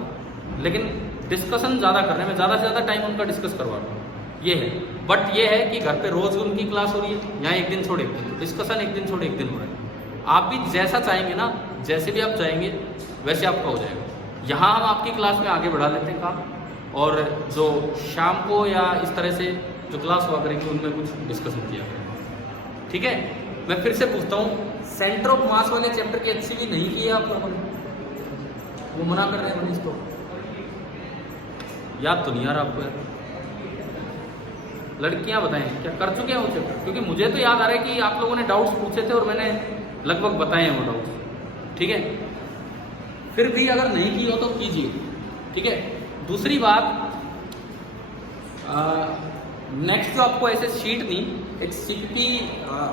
लेकिन डिस्कशन ज़्यादा करने में ज़्यादा से ज़्यादा टाइम उनका डिस्कस करवा रहा हूँ, ये है। बट ये है कि घर पे रोज़ उनकी क्लास हो रही है, यहाँ एक दिन छोड़ एक दिन, डिस्कशन एक दिन छोड़ एक दिन हो रहा है। आप भी जैसा चाहेंगे ना, जैसे भी आप चाहेंगे वैसे आपका हो जाएगा। यहाँ हम आपकी क्लास में आगे बढ़ा लेते हैं काम, और जो शाम को या इस तरह से जो क्लास हुआ करेंगे उनमें कुछ डिस्कशन किया करेंगे, ठीक है। मैं फिर से पूछता हूँ, सेंटर ऑफ मास वाले चैप्टर की HCV नहीं की है आप लोगों ने? वो मना कर रहे हैं इसको, याद तो नहीं आ रहा आपको यार? लड़कियां बताएं क्या कर चुके हैं वो चैप्टर? क्योंकि मुझे तो याद आ रहा है कि आप लोगों ने डाउट्स पूछे थे और मैंने लगभग बताए हैं वो डाउट्स, ठीक है। फिर भी अगर नहीं की हो तो कीजिए, ठीक है। दूसरी बात, नेक्स्ट जो आपको ऐसे शीट दी, एक CPP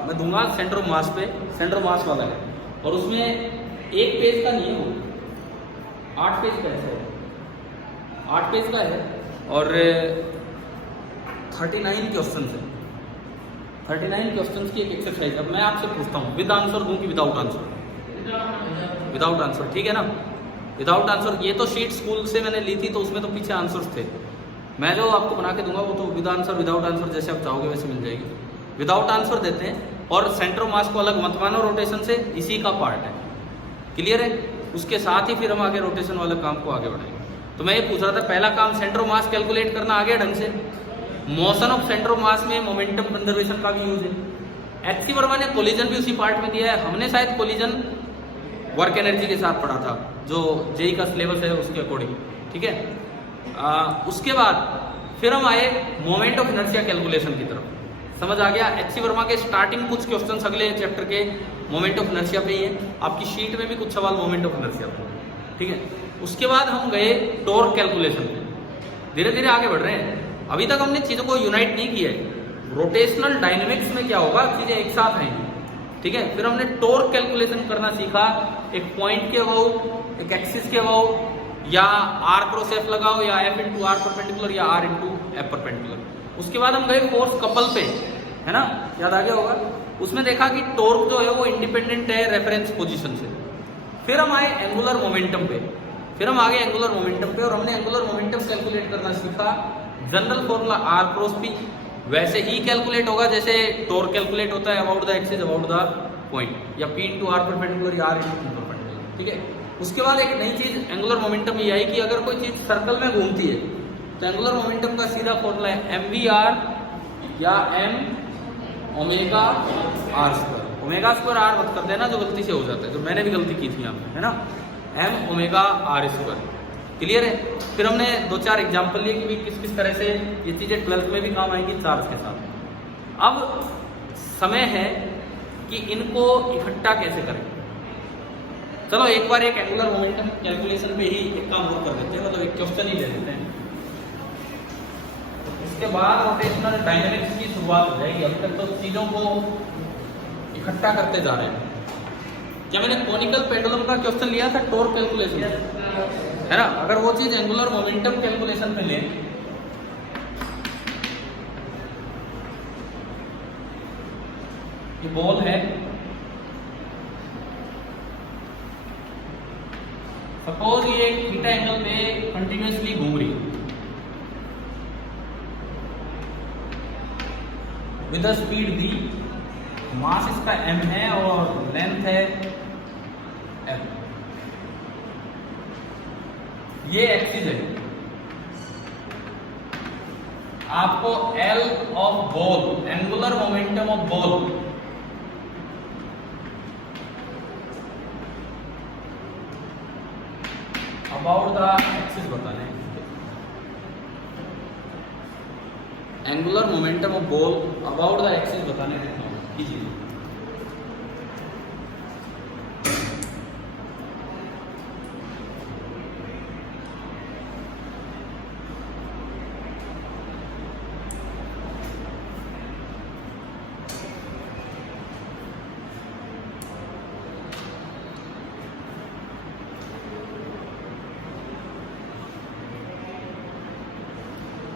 मैं दूंगा सेंटर ऑफ मास पे, सेंटर ऑफ मास वाला है, और उसमें एक पेज का नहीं है वो, 8 पेज का है, 8 पेज का है, और 39 क्वेश्चन है, 39 क्वेश्चन की एक एक्सरसाइज। अब मैं आपसे पूछता हूँ, विद आंसर दूं कि विदाउट आंसर? विदाउट आंसर, ठीक है ना, विदाउट आंसर। ये तो शीट स्कूल से मैंने ली थी, तो उसमें तो पीछे आंसर्स थे। मैं जो आपको बना के दूंगा वो तो विद आंसर विदाउट आंसर जैसे आप चाहोगे वैसे मिल जाएगी। विदाउट आंसर देते हैं, और सेंटर ऑफ मास को अलग मत मानो रोटेशन से, इसी का पार्ट है, क्लियर है। उसके साथ ही फिर हम आगे रोटेशन वाले काम को आगे बढ़ाएंगे। तो मैं ये पूछ रहा था, पहला काम सेंटर ऑफ मास कैलकुलेट करना आ गया ढंग से। मोशन ऑफ सेंटर ऑफ मास में मोमेंटम कंजर्वेशन का भी यूज है। एच सी वर्मा ने कोलिजन भी उसी पार्ट में दिया है। हमने शायद कोलिजन वर्क एनर्जी के साथ पढ़ा था, जो जेई का सिलेबस है उसके अकॉर्डिंग, ठीक है। उसके बाद फिर हम आए मोमेंट ऑफ इनर्शिया कैलकुलेशन की तरफ। समझ आ गया। एच सी वर्मा के स्टार्टिंग कुछ क्वेश्चंस अगले चैप्टर के मोमेंट ऑफ इनर्शिया पे ही है। आपकी शीट में भी कुछ सवाल मोमेंट ऑफ इनर्शिया पे, ठीक है। उसके बाद हम गए टॉर्क कैलकुलेशन पे, धीरे धीरे आगे बढ़ रहे हैं। अभी तक हमने चीज़ों को यूनाइट नहीं किया है। रोटेशनल डायनेमिक्स में क्या होगा, चीज़ें एक साथ आएंगी, ठीक है। फिर हमने टॉर्क कैलकुलेशन करना सीखा, एक पॉइंट के अबाउट, एक एक्सिस के अबाउट, या आर क्रॉस एफ लगाओ, या एफ इंटू आर परपेंडिकुलर, या आर इंटू एफ परपेंडिकुलर। उसके बाद हम गए फोर्स कपल पे, है ना, याद आ गया होगा। उसमें देखा कि टॉर्क जो है वो इंडिपेंडेंट है रेफरेंस पोजीशन से। फिर हम आए एंगुलर मोमेंटम पे, फिर हम आगे एंगुलर मोमेंटम पे, और हमने एंगुलर मोमेंटम कैलकुलेट करना सीखा। General formula R cross P वैसे ही कैलकुलेट होगा जैसे टॉर्क कैलकुलेट होता है, about the axis about the point, या पी इंटू आर परपेंडिकुलर, या आर इंटू परपेंडिकुलर, ठीक है। उसके बाद एक नई चीज एंगुलर मोमेंटम ये आई कि अगर कोई चीज सर्कल में घूमती है तो एंगुलर मोमेंटम का सीधा फॉर्मूला है mvr या m omega R square. Omega square R मत कर देना, जो गलती से हो जाता है, जो मैंने भी गलती की थी यहाँ पे, है ना, m omega R square, clear है। फिर हमने 2-4 एग्जाम्पल लिए कि किस किस तरह से ये चीजें 12th में भी काम आएंगी चार्ज के साथ। अब समय है कि इनको इकट्ठा कैसे करें। चलो एक बार एक एंगुलर मोमेंटम कैलकुलेशन पे ही एक काम और कर देते हैं, मतलब एक क्वेश्चन ही ले लेते हैं। इसके बाद रोटेशनल डायनेमिक्स की शुरुआत हो जाएगी। अब तक तो चीजों को इकट्ठा करते जा रहे हैं। जब मैंने कोनिकल पेंडुलम का क्वेश्चन लिया था टॉर्क कैलकुलेशन, है ना, अगर वो चीज एंगुलर मोमेंटम कैलकुलेशन में ले, ये बॉल है, सपोज ये थीटा एंगल पे कंटिन्यूअसली घूम रही विद स्पीड v, मास इसका m है और लेंथ है l। ये एक्सिस है। आपको L of ball, angular momentum of ball, about the axis बताना है। Angular momentum of ball about the axis बताने देता हूँ, कीजिए।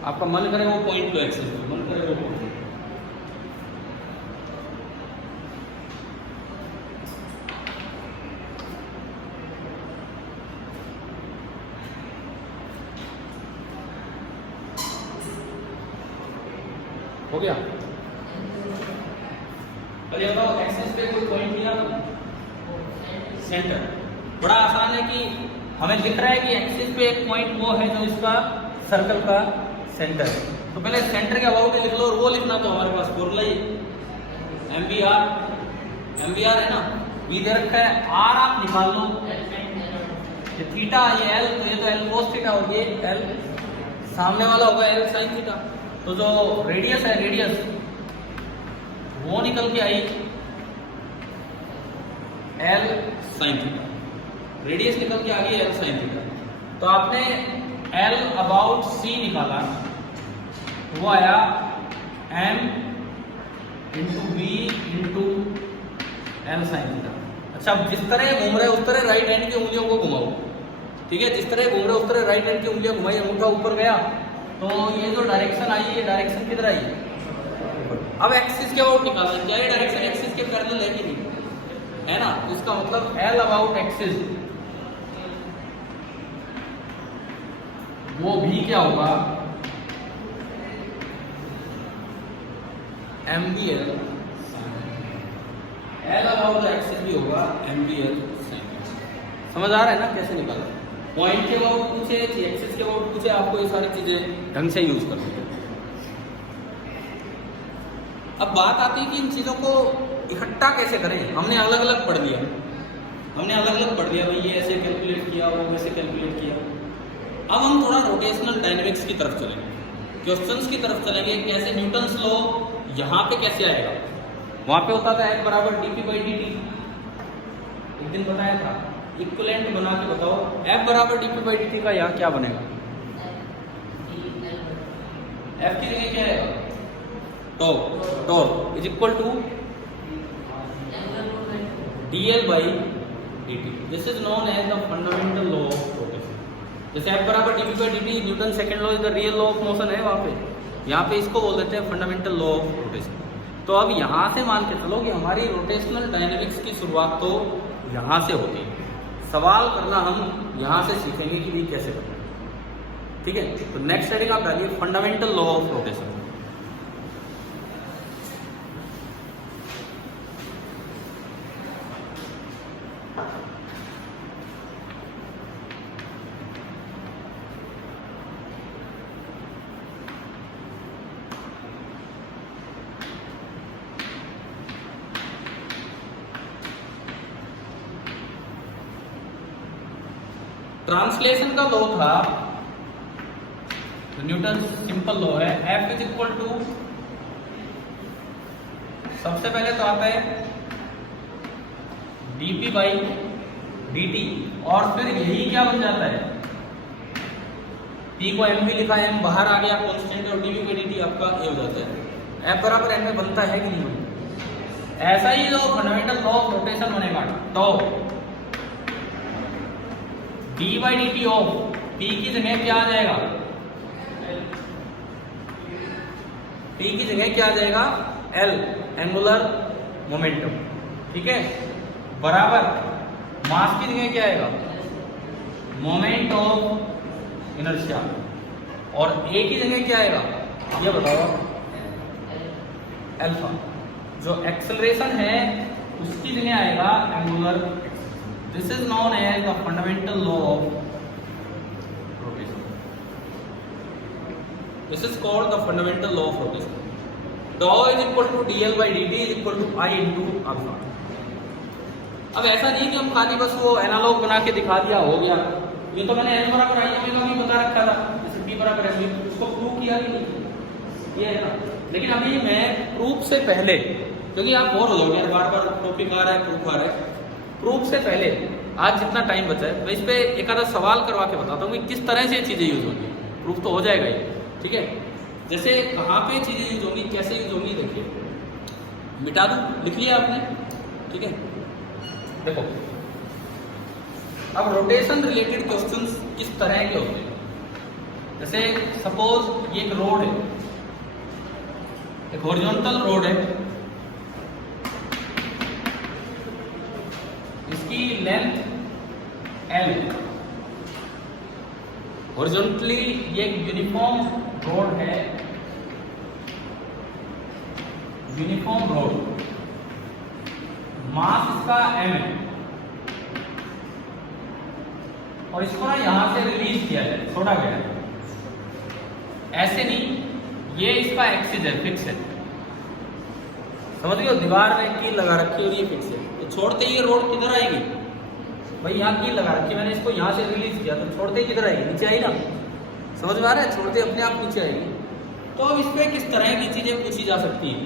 आपका मन करे वो पॉइंट लो एक्सिस पे, मन करे वो पॉइंट। हो गया। और ये बताओ एक्सिस पे कोई पॉइंट लिया, सेंटर। बड़ा आसान है कि हमें दिख रहा है कि एक्सिस पे एक पॉइंट वो है जो इसका सर्कल का सेंटर है। तो पहले सेंटर के अबाउट लिख लो, और वो लिखना तो हमारे पास फॉर्मूला ही MVR है ना, V दे रखा है, R आप निकाल लो, ये थीटा, ये L, तो ये तो L cos थीटा और ये L सामने वाला होगा L sin थीटा। तो जो रेडियस है, रेडियस वो निकल के आई L sin थीटा, रेडियस निकल के आ गई L sin थीटा। तो आपने L अबाउट C निकाला, वो आया M into B into L sine theta. अच्छा, अब जिस तरह घूम रहे उस तरह राइट हैंड की उंगलियों को घुमाओ, ठीक है, जिस तरह घूम रहे उस तरह राइट हैंड की उंगलियां घुमाई, अंगूठा ऊपर गया, तो ये जो डायरेक्शन आई, ये डायरेक्शन किधर आई? अब एक्सिस के अबाउट निकालना, क्या ये डायरेक्शन एक्सिस के पैरेलल है कि नहीं, है ना? तो इसका मतलब L अबाउट एक्सिस वो भी क्या होगा, MBL L अबाउट एक्सिस भी होगा MBL साइन। समझ आ रहा है ना कैसे निकालना? पॉइंट के अबाउट पूछे, एक्सिस के अबाउट पूछे, आपको ये सारी चीजें ढंग से यूज करनी है। अब बात आती है कि इन चीजों को इकट्ठा कैसे करें। हमने अलग अलग पढ़ लिया, भाई ये ऐसे कैलकुलेट किया, वो वैसे कैलकुलेट किया। अब हम थोड़ा रोटेशनल डायनेमिक्स की तरफ चलेंगे, क्वेश्चंस की तरफ चलेंगे। कैसे न्यूटन्स लॉ यहाँ पे कैसे आएगा? वहां पे होता था F बराबर dp/dt, एक दिन बताया था। इक्विवेलेंट बना के बताओ, F बराबर dp/dt का यहाँ क्या बनेगा? F की जगह क्या है? Torque is equal to dl/dt। This is known as the fundamental law of rotation. जैसे F बराबर dp/dt, Newton second law is the real law of motion है, वहां पे यहाँ पे इसको बोल देते हैं फंडामेंटल लॉ ऑफ रोटेशन। तो अब यहाँ से मान के चलो कि हमारी रोटेशनल डायनेमिक्स की शुरुआत तो यहाँ से होती है। सवाल करना हम यहाँ से सीखेंगे कि भी कैसे करना है, ठीक है? तो नेक्स्ट हेडिंग आप डालिए fundamental law of rotation. Translation का लॉ था, तो न्यूटन सिंपल लॉ है, F इज इक्वल टू, सबसे पहले तो आता है dp/dt, और फिर यही क्या बन जाता है, P को M भी लिखा है, M बाहर आ गया कांस्टेंट, और dp/dt आपका ये हो जाता है। F बराबर M में बनता है कि नहीं बनता? ऐसा ही जो फंडामेंटल लॉ ऑफ रोटेशन बनेगा, तो d/dt ऑफ P की जगह क्या आ जाएगा? P की जगह क्या आ जाएगा? L, एंगुलर मोमेंटम, ठीक है, बराबर मास की जगह क्या आएगा? मोमेंट ऑफ इनर्शिया, और A की जगह क्या आएगा ये बताओ? अल्फा। जो एक्सेलरेशन है उसकी जगह आएगा angular. This is known as the fundamental law of rotation. This is called the fundamental law of rotation. Tau is equal to dl/dt is equal to I into alpha. अब ऐसा नहीं कि हम खाली बस वो एनालॉग बना के दिखा दिया, हो गया। ये तो मैंने n बराबर i ओमेगा भी बता रखा था, जैसे p बराबर m, उसको प्रूव किया कि नहीं, ये है ना। लेकिन अभी मैं प्रूफ से पहले, क्योंकि आप बोर हो जाओगे बार बार टॉपिक आ रहा है, प्रूफ आ रहा है, प्रूफ से पहले आज जितना टाइम बचा है मैं इस पे एक आधा सवाल करवा के बताता हूँ कि किस तरह से चीज़ें यूज होंगी। प्रूफ तो हो जाएगा ये, ठीक है? जैसे कहाँ पे चीज़ें यूज होंगी, कैसे यूज होंगी, देखिए मिटा दूँ, लिख लिया आपने, ठीक है? देखो, अब रोटेशन रिलेटेड क्वेश्चंस किस तरह के होते हैं। जैसे सपोज ये एक रोड है, एक हॉरिजॉन्टल रोड है, इसकी लेंथ L, हॉरिजॉन्टली ये एक यूनिफॉर्म रोड है, यूनिफॉर्म रोड, मास इसका m है, और इसको ना यहां से रिलीज किया जाए, छोड़ा गया है, ऐसे नहीं, ये इसका एक्सिस है, फिक्स है, समझ लो, दीवार में कील लगा रखी है और ये फिक्स है, तो छोड़ते ही ये रोड किधर आएगी भाई, यहाँ कील लगा रखी है, मैंने इसको यहाँ से रिलीज किया, तो छोड़ते ही किधर आएगी, नीचे आई ना, समझ में आ रहा है, छोड़ते अपने आप नीचे आएगी। तो अब इस पे किस तरह की चीजें पूछी जा सकती हैं।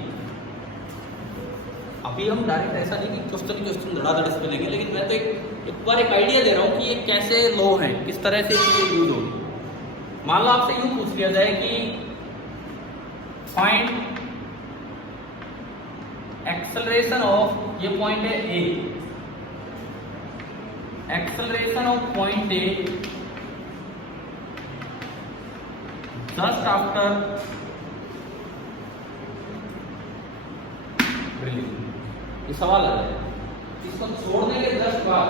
अभी हम डायरेक्ट ऐसा नहीं कि क्वेश्चन धड़ाधड़ इस पे लेंगे, लेकिन मैं तो एक बार एक आइडिया दे रहा हूँ कि ये कैसे लॉ है, किस तरह से ये यूज होगी। मान लो आपसे यूं पूछ लिया जाए कि फाइंड एक्सेलरेशन ऑफ, ये पॉइंट है A, acceleration of point A just after drilling, ये सवाल है। इसको छोड़ने के जस्ट बाद,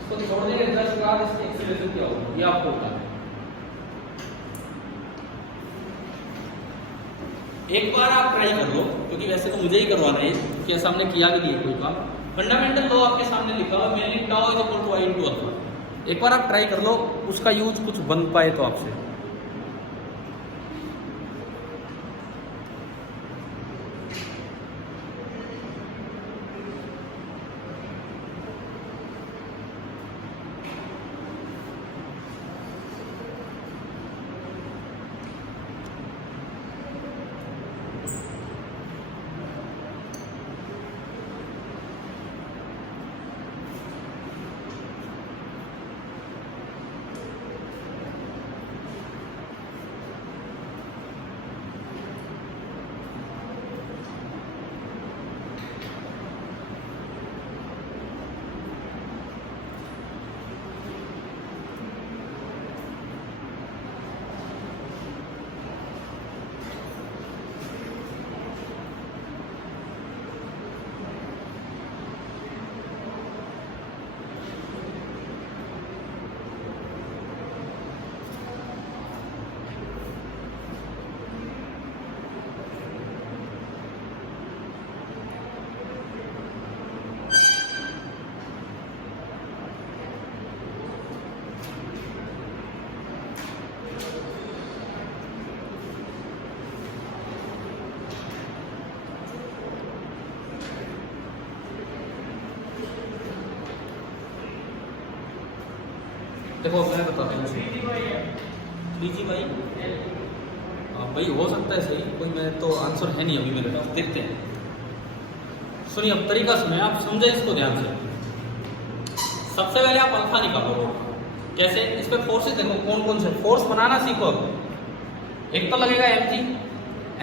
इसको छोड़ने के जस्ट बाद इसकी एक्सेलरेशन क्या होगा, ये आपको बताना है। एक बार आप ट्राई कर लो, क्योंकि वैसे तो मुझे ही करवाना है, क्योंकि ऐसा हमने किया भी नहीं है कोई काम। फंडामेंटल लॉ आपके सामने लिखा हुआ mainly tau is equal to I into alpha. एक बार आप ट्राई कर लो, उसका यूज कुछ बन पाए तो आपसे। देखो मैं बताता हूँ 3G बाई भाई हो सकता है सही, कोई मैं तो आंसर है नहीं अभी मेरे पास, देखते हैं। सुनिए अब तरीका सुनिए, आप समझे इसको ध्यान से। सबसे पहले आप अल्फा निकालो। कैसे? इस पे फोर्सेस देखो कौन कौन से फोर्स बनाना सीखो। अब एक तो लगेगा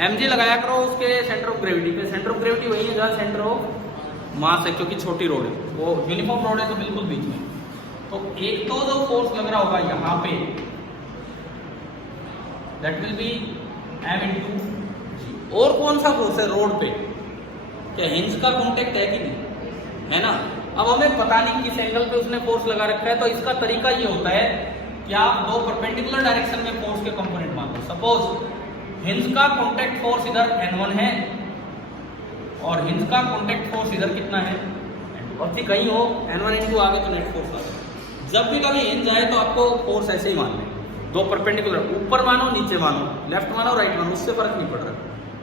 mg लगाया करो उसके सेंटर ऑफ ग्रेविटी पे। सेंटर ऑफ ग्रेविटी वही है जहाँ सेंटर ऑफ मास है, क्योंकि छोटी रोड है, वो यूनिफॉर्म रोड है तो बिल्कुल बीच में। तो एक तो जो फोर्स लग रहा होगा यहाँ पे, that will be m into G. और कौन सा फोर्स है रोड पे? क्या हिंज का कॉन्टेक्ट है कि नहीं, है ना? अब हमें पता नहीं किस एंगल पे उसने फोर्स लगा रखा है, तो इसका तरीका ये होता है कि आप दो परपेंडिकुलर डायरेक्शन में फोर्स के कंपोनेंट मान लो। सपोज हिंज का कॉन्टेक्ट फोर्स इधर N1 है और हिंज का कॉन्टेक्ट फोर्स इधर कितना है, और फिर कहीं हो N1 इंटू आगे तो नेट फोर्स आ गया। जब भी कभी हिंज आए तो आपको फोर्स ऐसे ही मान लें, दो परपेंडिकुलर, ऊपर मानो नीचे मानो, लेफ्ट मानो राइट मानो, उससे फर्क नहीं पड़ रहा,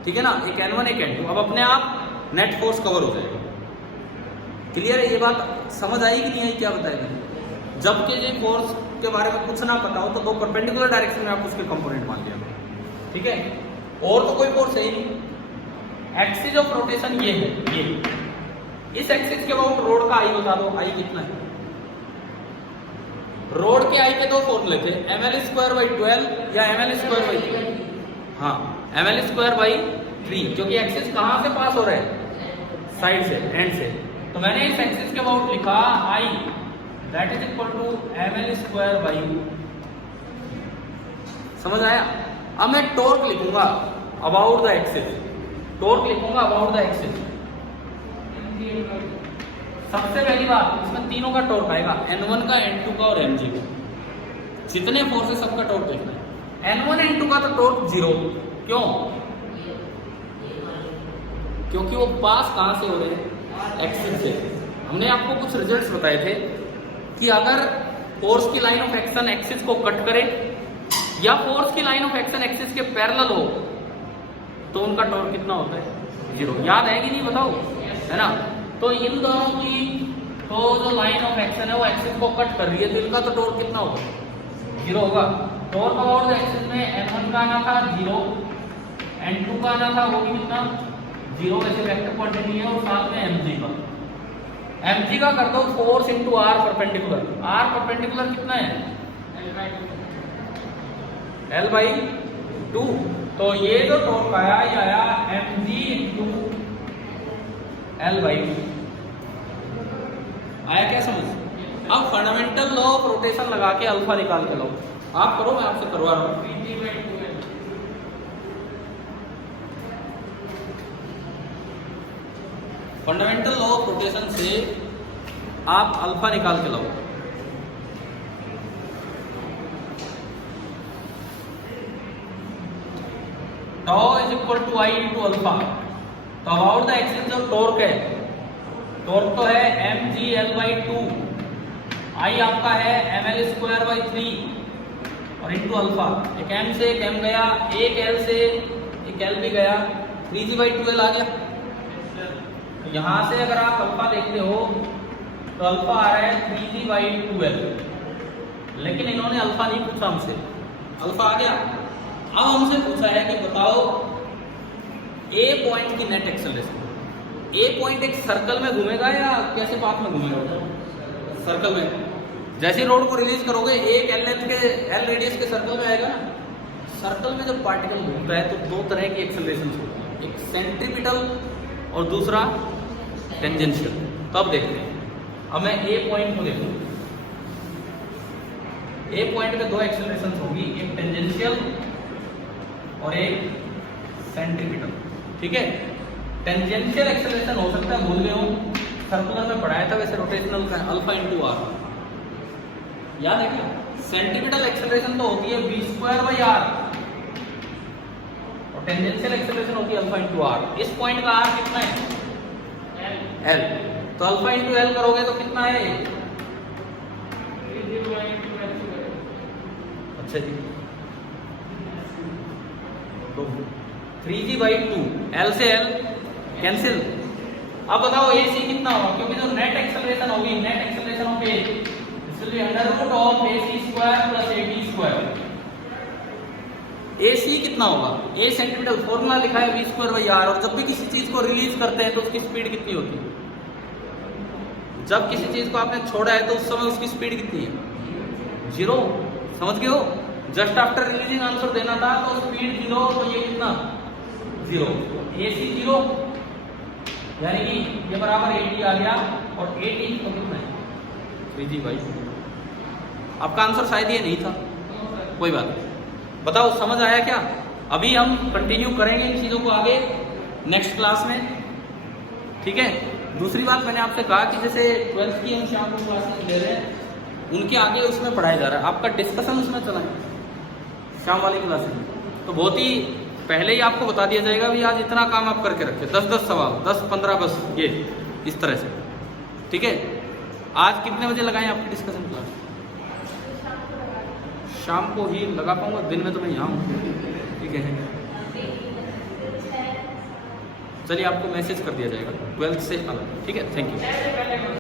ठीक है ना? एक N1 एक N2, अब अपने आप नेट फोर्स कवर हो जाएगा। क्लियर है? ये बात समझ आई कि नहीं आई? क्या बताएगा? जब के ये फोर्स के बारे में कुछ ना पता हो तो दो परपेंडिकुलर डायरेक्शन में आप उसके कंपोनेंट मान लिया, ठीक है? और तो कोई फोर्स है ही नहीं। एक्सिस ऑफ रोटेशन ये है, ये इस एक्सिस के अबाउट रोड का आई बता दो, आई कितना है? रोड के आई के दो फॉर्मूले थे, ml²/12 या ml²/3। हाँ, ml²/3, क्योंकि एक्सिस कहां से पास हो रहा है? साइड से, एंड से। तो मैंने इस एक्सिस के अबाउट लिखा I that is equal to ml²/। समझ आया? अब मैं टॉर्क लिखूंगा अबाउट द एक्सिस, टॉर्क लिखूंगा अबाउट द एक्सिस। सबसे पहली बात, इसमें तीनों का टॉर्क आएगा, N1 का, N2 का और mg का। जितने फोर्स है सबका टॉर्क देखना है। N1 N2 का तो टॉर्क 0, क्यों? क्योंकि वो पास कहां से हो रहे हैं? एक्सिस से। हमने आपको कुछ रिजल्ट्स बताए थे कि अगर फोर्स की लाइन ऑफ एक्शन एक्सिस को कट करे या फोर्स की लाइन ऑफ एक्शन एक्सिस के पैरेलल हो तो उनका टॉर्क कितना होता है? 0। याद है कि नहीं बताओ, है ना? तो इन दोनों की तो जो लाइन ऑफ एक्शन है वो एक्सिस को कट कर रही है, तो इनका तो टॉर्क कितना होगा? 0 होगा। टॉर्क अबाउट द एक्सिस में N1 का आना था 0, N2 का आना था वो भी कितना? 0, ऐसे वेक्टर क्वांटिटी है, और साथ में mg का। mg का कर दो force into r perpendicular. r perpendicular कितना है? L/2। तो ये जो टॉर्क आया ये आया mg इंटू L/2। आया क्या समझ? अब फंडामेंटल लॉ ऑफ रोटेशन लगा के अल्फा निकाल के लो। आप करो, मैं आपसे करवा रहा हूं। फंडामेंटल लॉ ऑफ रोटेशन से आप अल्फा निकाल के लाओ। tau is equal to I into alpha. तो अबाउट द एक्सिस जो टॉर्क है, टॉर्क तो है mg/2, आई आपका है ml²/3 और इंटू अल्फा। एक m से एक m गया, एक l से एक l भी गया, 3g/2l आ गया। यहां से अगर आप अल्फा देखते हो तो अल्फा आ रहा है 3g/2l, लेकिन इन्होंने अल्फा नहीं पूछा हमसे, अल्फा आ गया। अब हमसे पूछा है कि बताओ ए पॉइंट की नेट एक्सेलरेशन। ए पॉइंट एक सर्कल में घूमेगा या कैसे पाथ में घूमेगा? सर्कल में। जैसे रोड को रिलीज करोगे एक एल रेडियस के सर्कल में आएगा ना। सर्कल में जब पार्टिकल घूमता है तो दो तरह की एक्सेलरेशन होती है, एक सेंट्रीपिटल और दूसरा टेंजेंशियल। तो अब देखते हैं, अब मैं ए पॉइंट को देखूं। ए पॉइंट पे दो एक्सेलरेशन होगी, एक टेंजेंशियल और एक सेंट्रीपिटल। ठीक है, टेंजेंशियल एक्सेलरेशन हो सकता है भूल गए हो, सर्कुलर में पढ़ाया था, वैसे रोटेशनल का अल्फा इंटू आर याद है क्या? सेंट्रीपिटल एक्सेलरेशन तो होती है v²/r और टेंजेंशियल एक्सेलरेशन होती है अल्फा इंटू आर। इस पॉइंट का आर कितना है? l। तो अल्फा इंटू l करोगे तो कितना है? अच्छा जी, तो 3g/2, l से l कैंसिल। अब बताओ AC कितना होगा? क्योंकि जो नेट एक्सेलरेशन होगी, net acceleration of A this will be √AC² + AT²। AC कितना होगा? A सेंटीमीटर, फॉर्मूला लिखा है v²/r। और जब भी किसी चीज को रिलीज करते हैं तो उसकी स्पीड कितनी होती है? जब किसी चीज को आपने छोड़ा है तो उस समय उसकी स्पीड कितनी है? 0। समझ गए हो? जस्ट आफ्टर रिलीजिंग आंसर देना था, तो स्पीड 0, तो ये कितना? 0। AC 0, यानी कि ये बराबर AT आ गया। और AT तो कितना है? 3g/2। आपका आंसर शायद ये नहीं था, कोई बात नहीं। बताओ समझ आया क्या? अभी हम कंटिन्यू करेंगे इन चीजों को आगे नेक्स्ट क्लास में। ठीक है, दूसरी बात मैंने आपसे कहा कि जैसे 12th की हम शाम को क्लासेस ले रहे हैं, उनके आगे उसमें पढ़ाया जा रहा है, आपका डिस्कशन उसमें चला है शाम वाली क्लास में। तो बहुत ही पहले ही आपको बता दिया जाएगा भी आज इतना काम आप करके रखे, 10-10 सवाल, 10-15 बस, ये इस तरह से। ठीक है, आज कितने बजे लगाएं आपकी डिस्कशन क्लास? शाम को ही लगा पाऊंगा, दिन में तो मैं यहाँ हूँ। ठीक है, चलिए आपको मैसेज कर दिया जाएगा 12th से अलग। ठीक है, थैंक यू।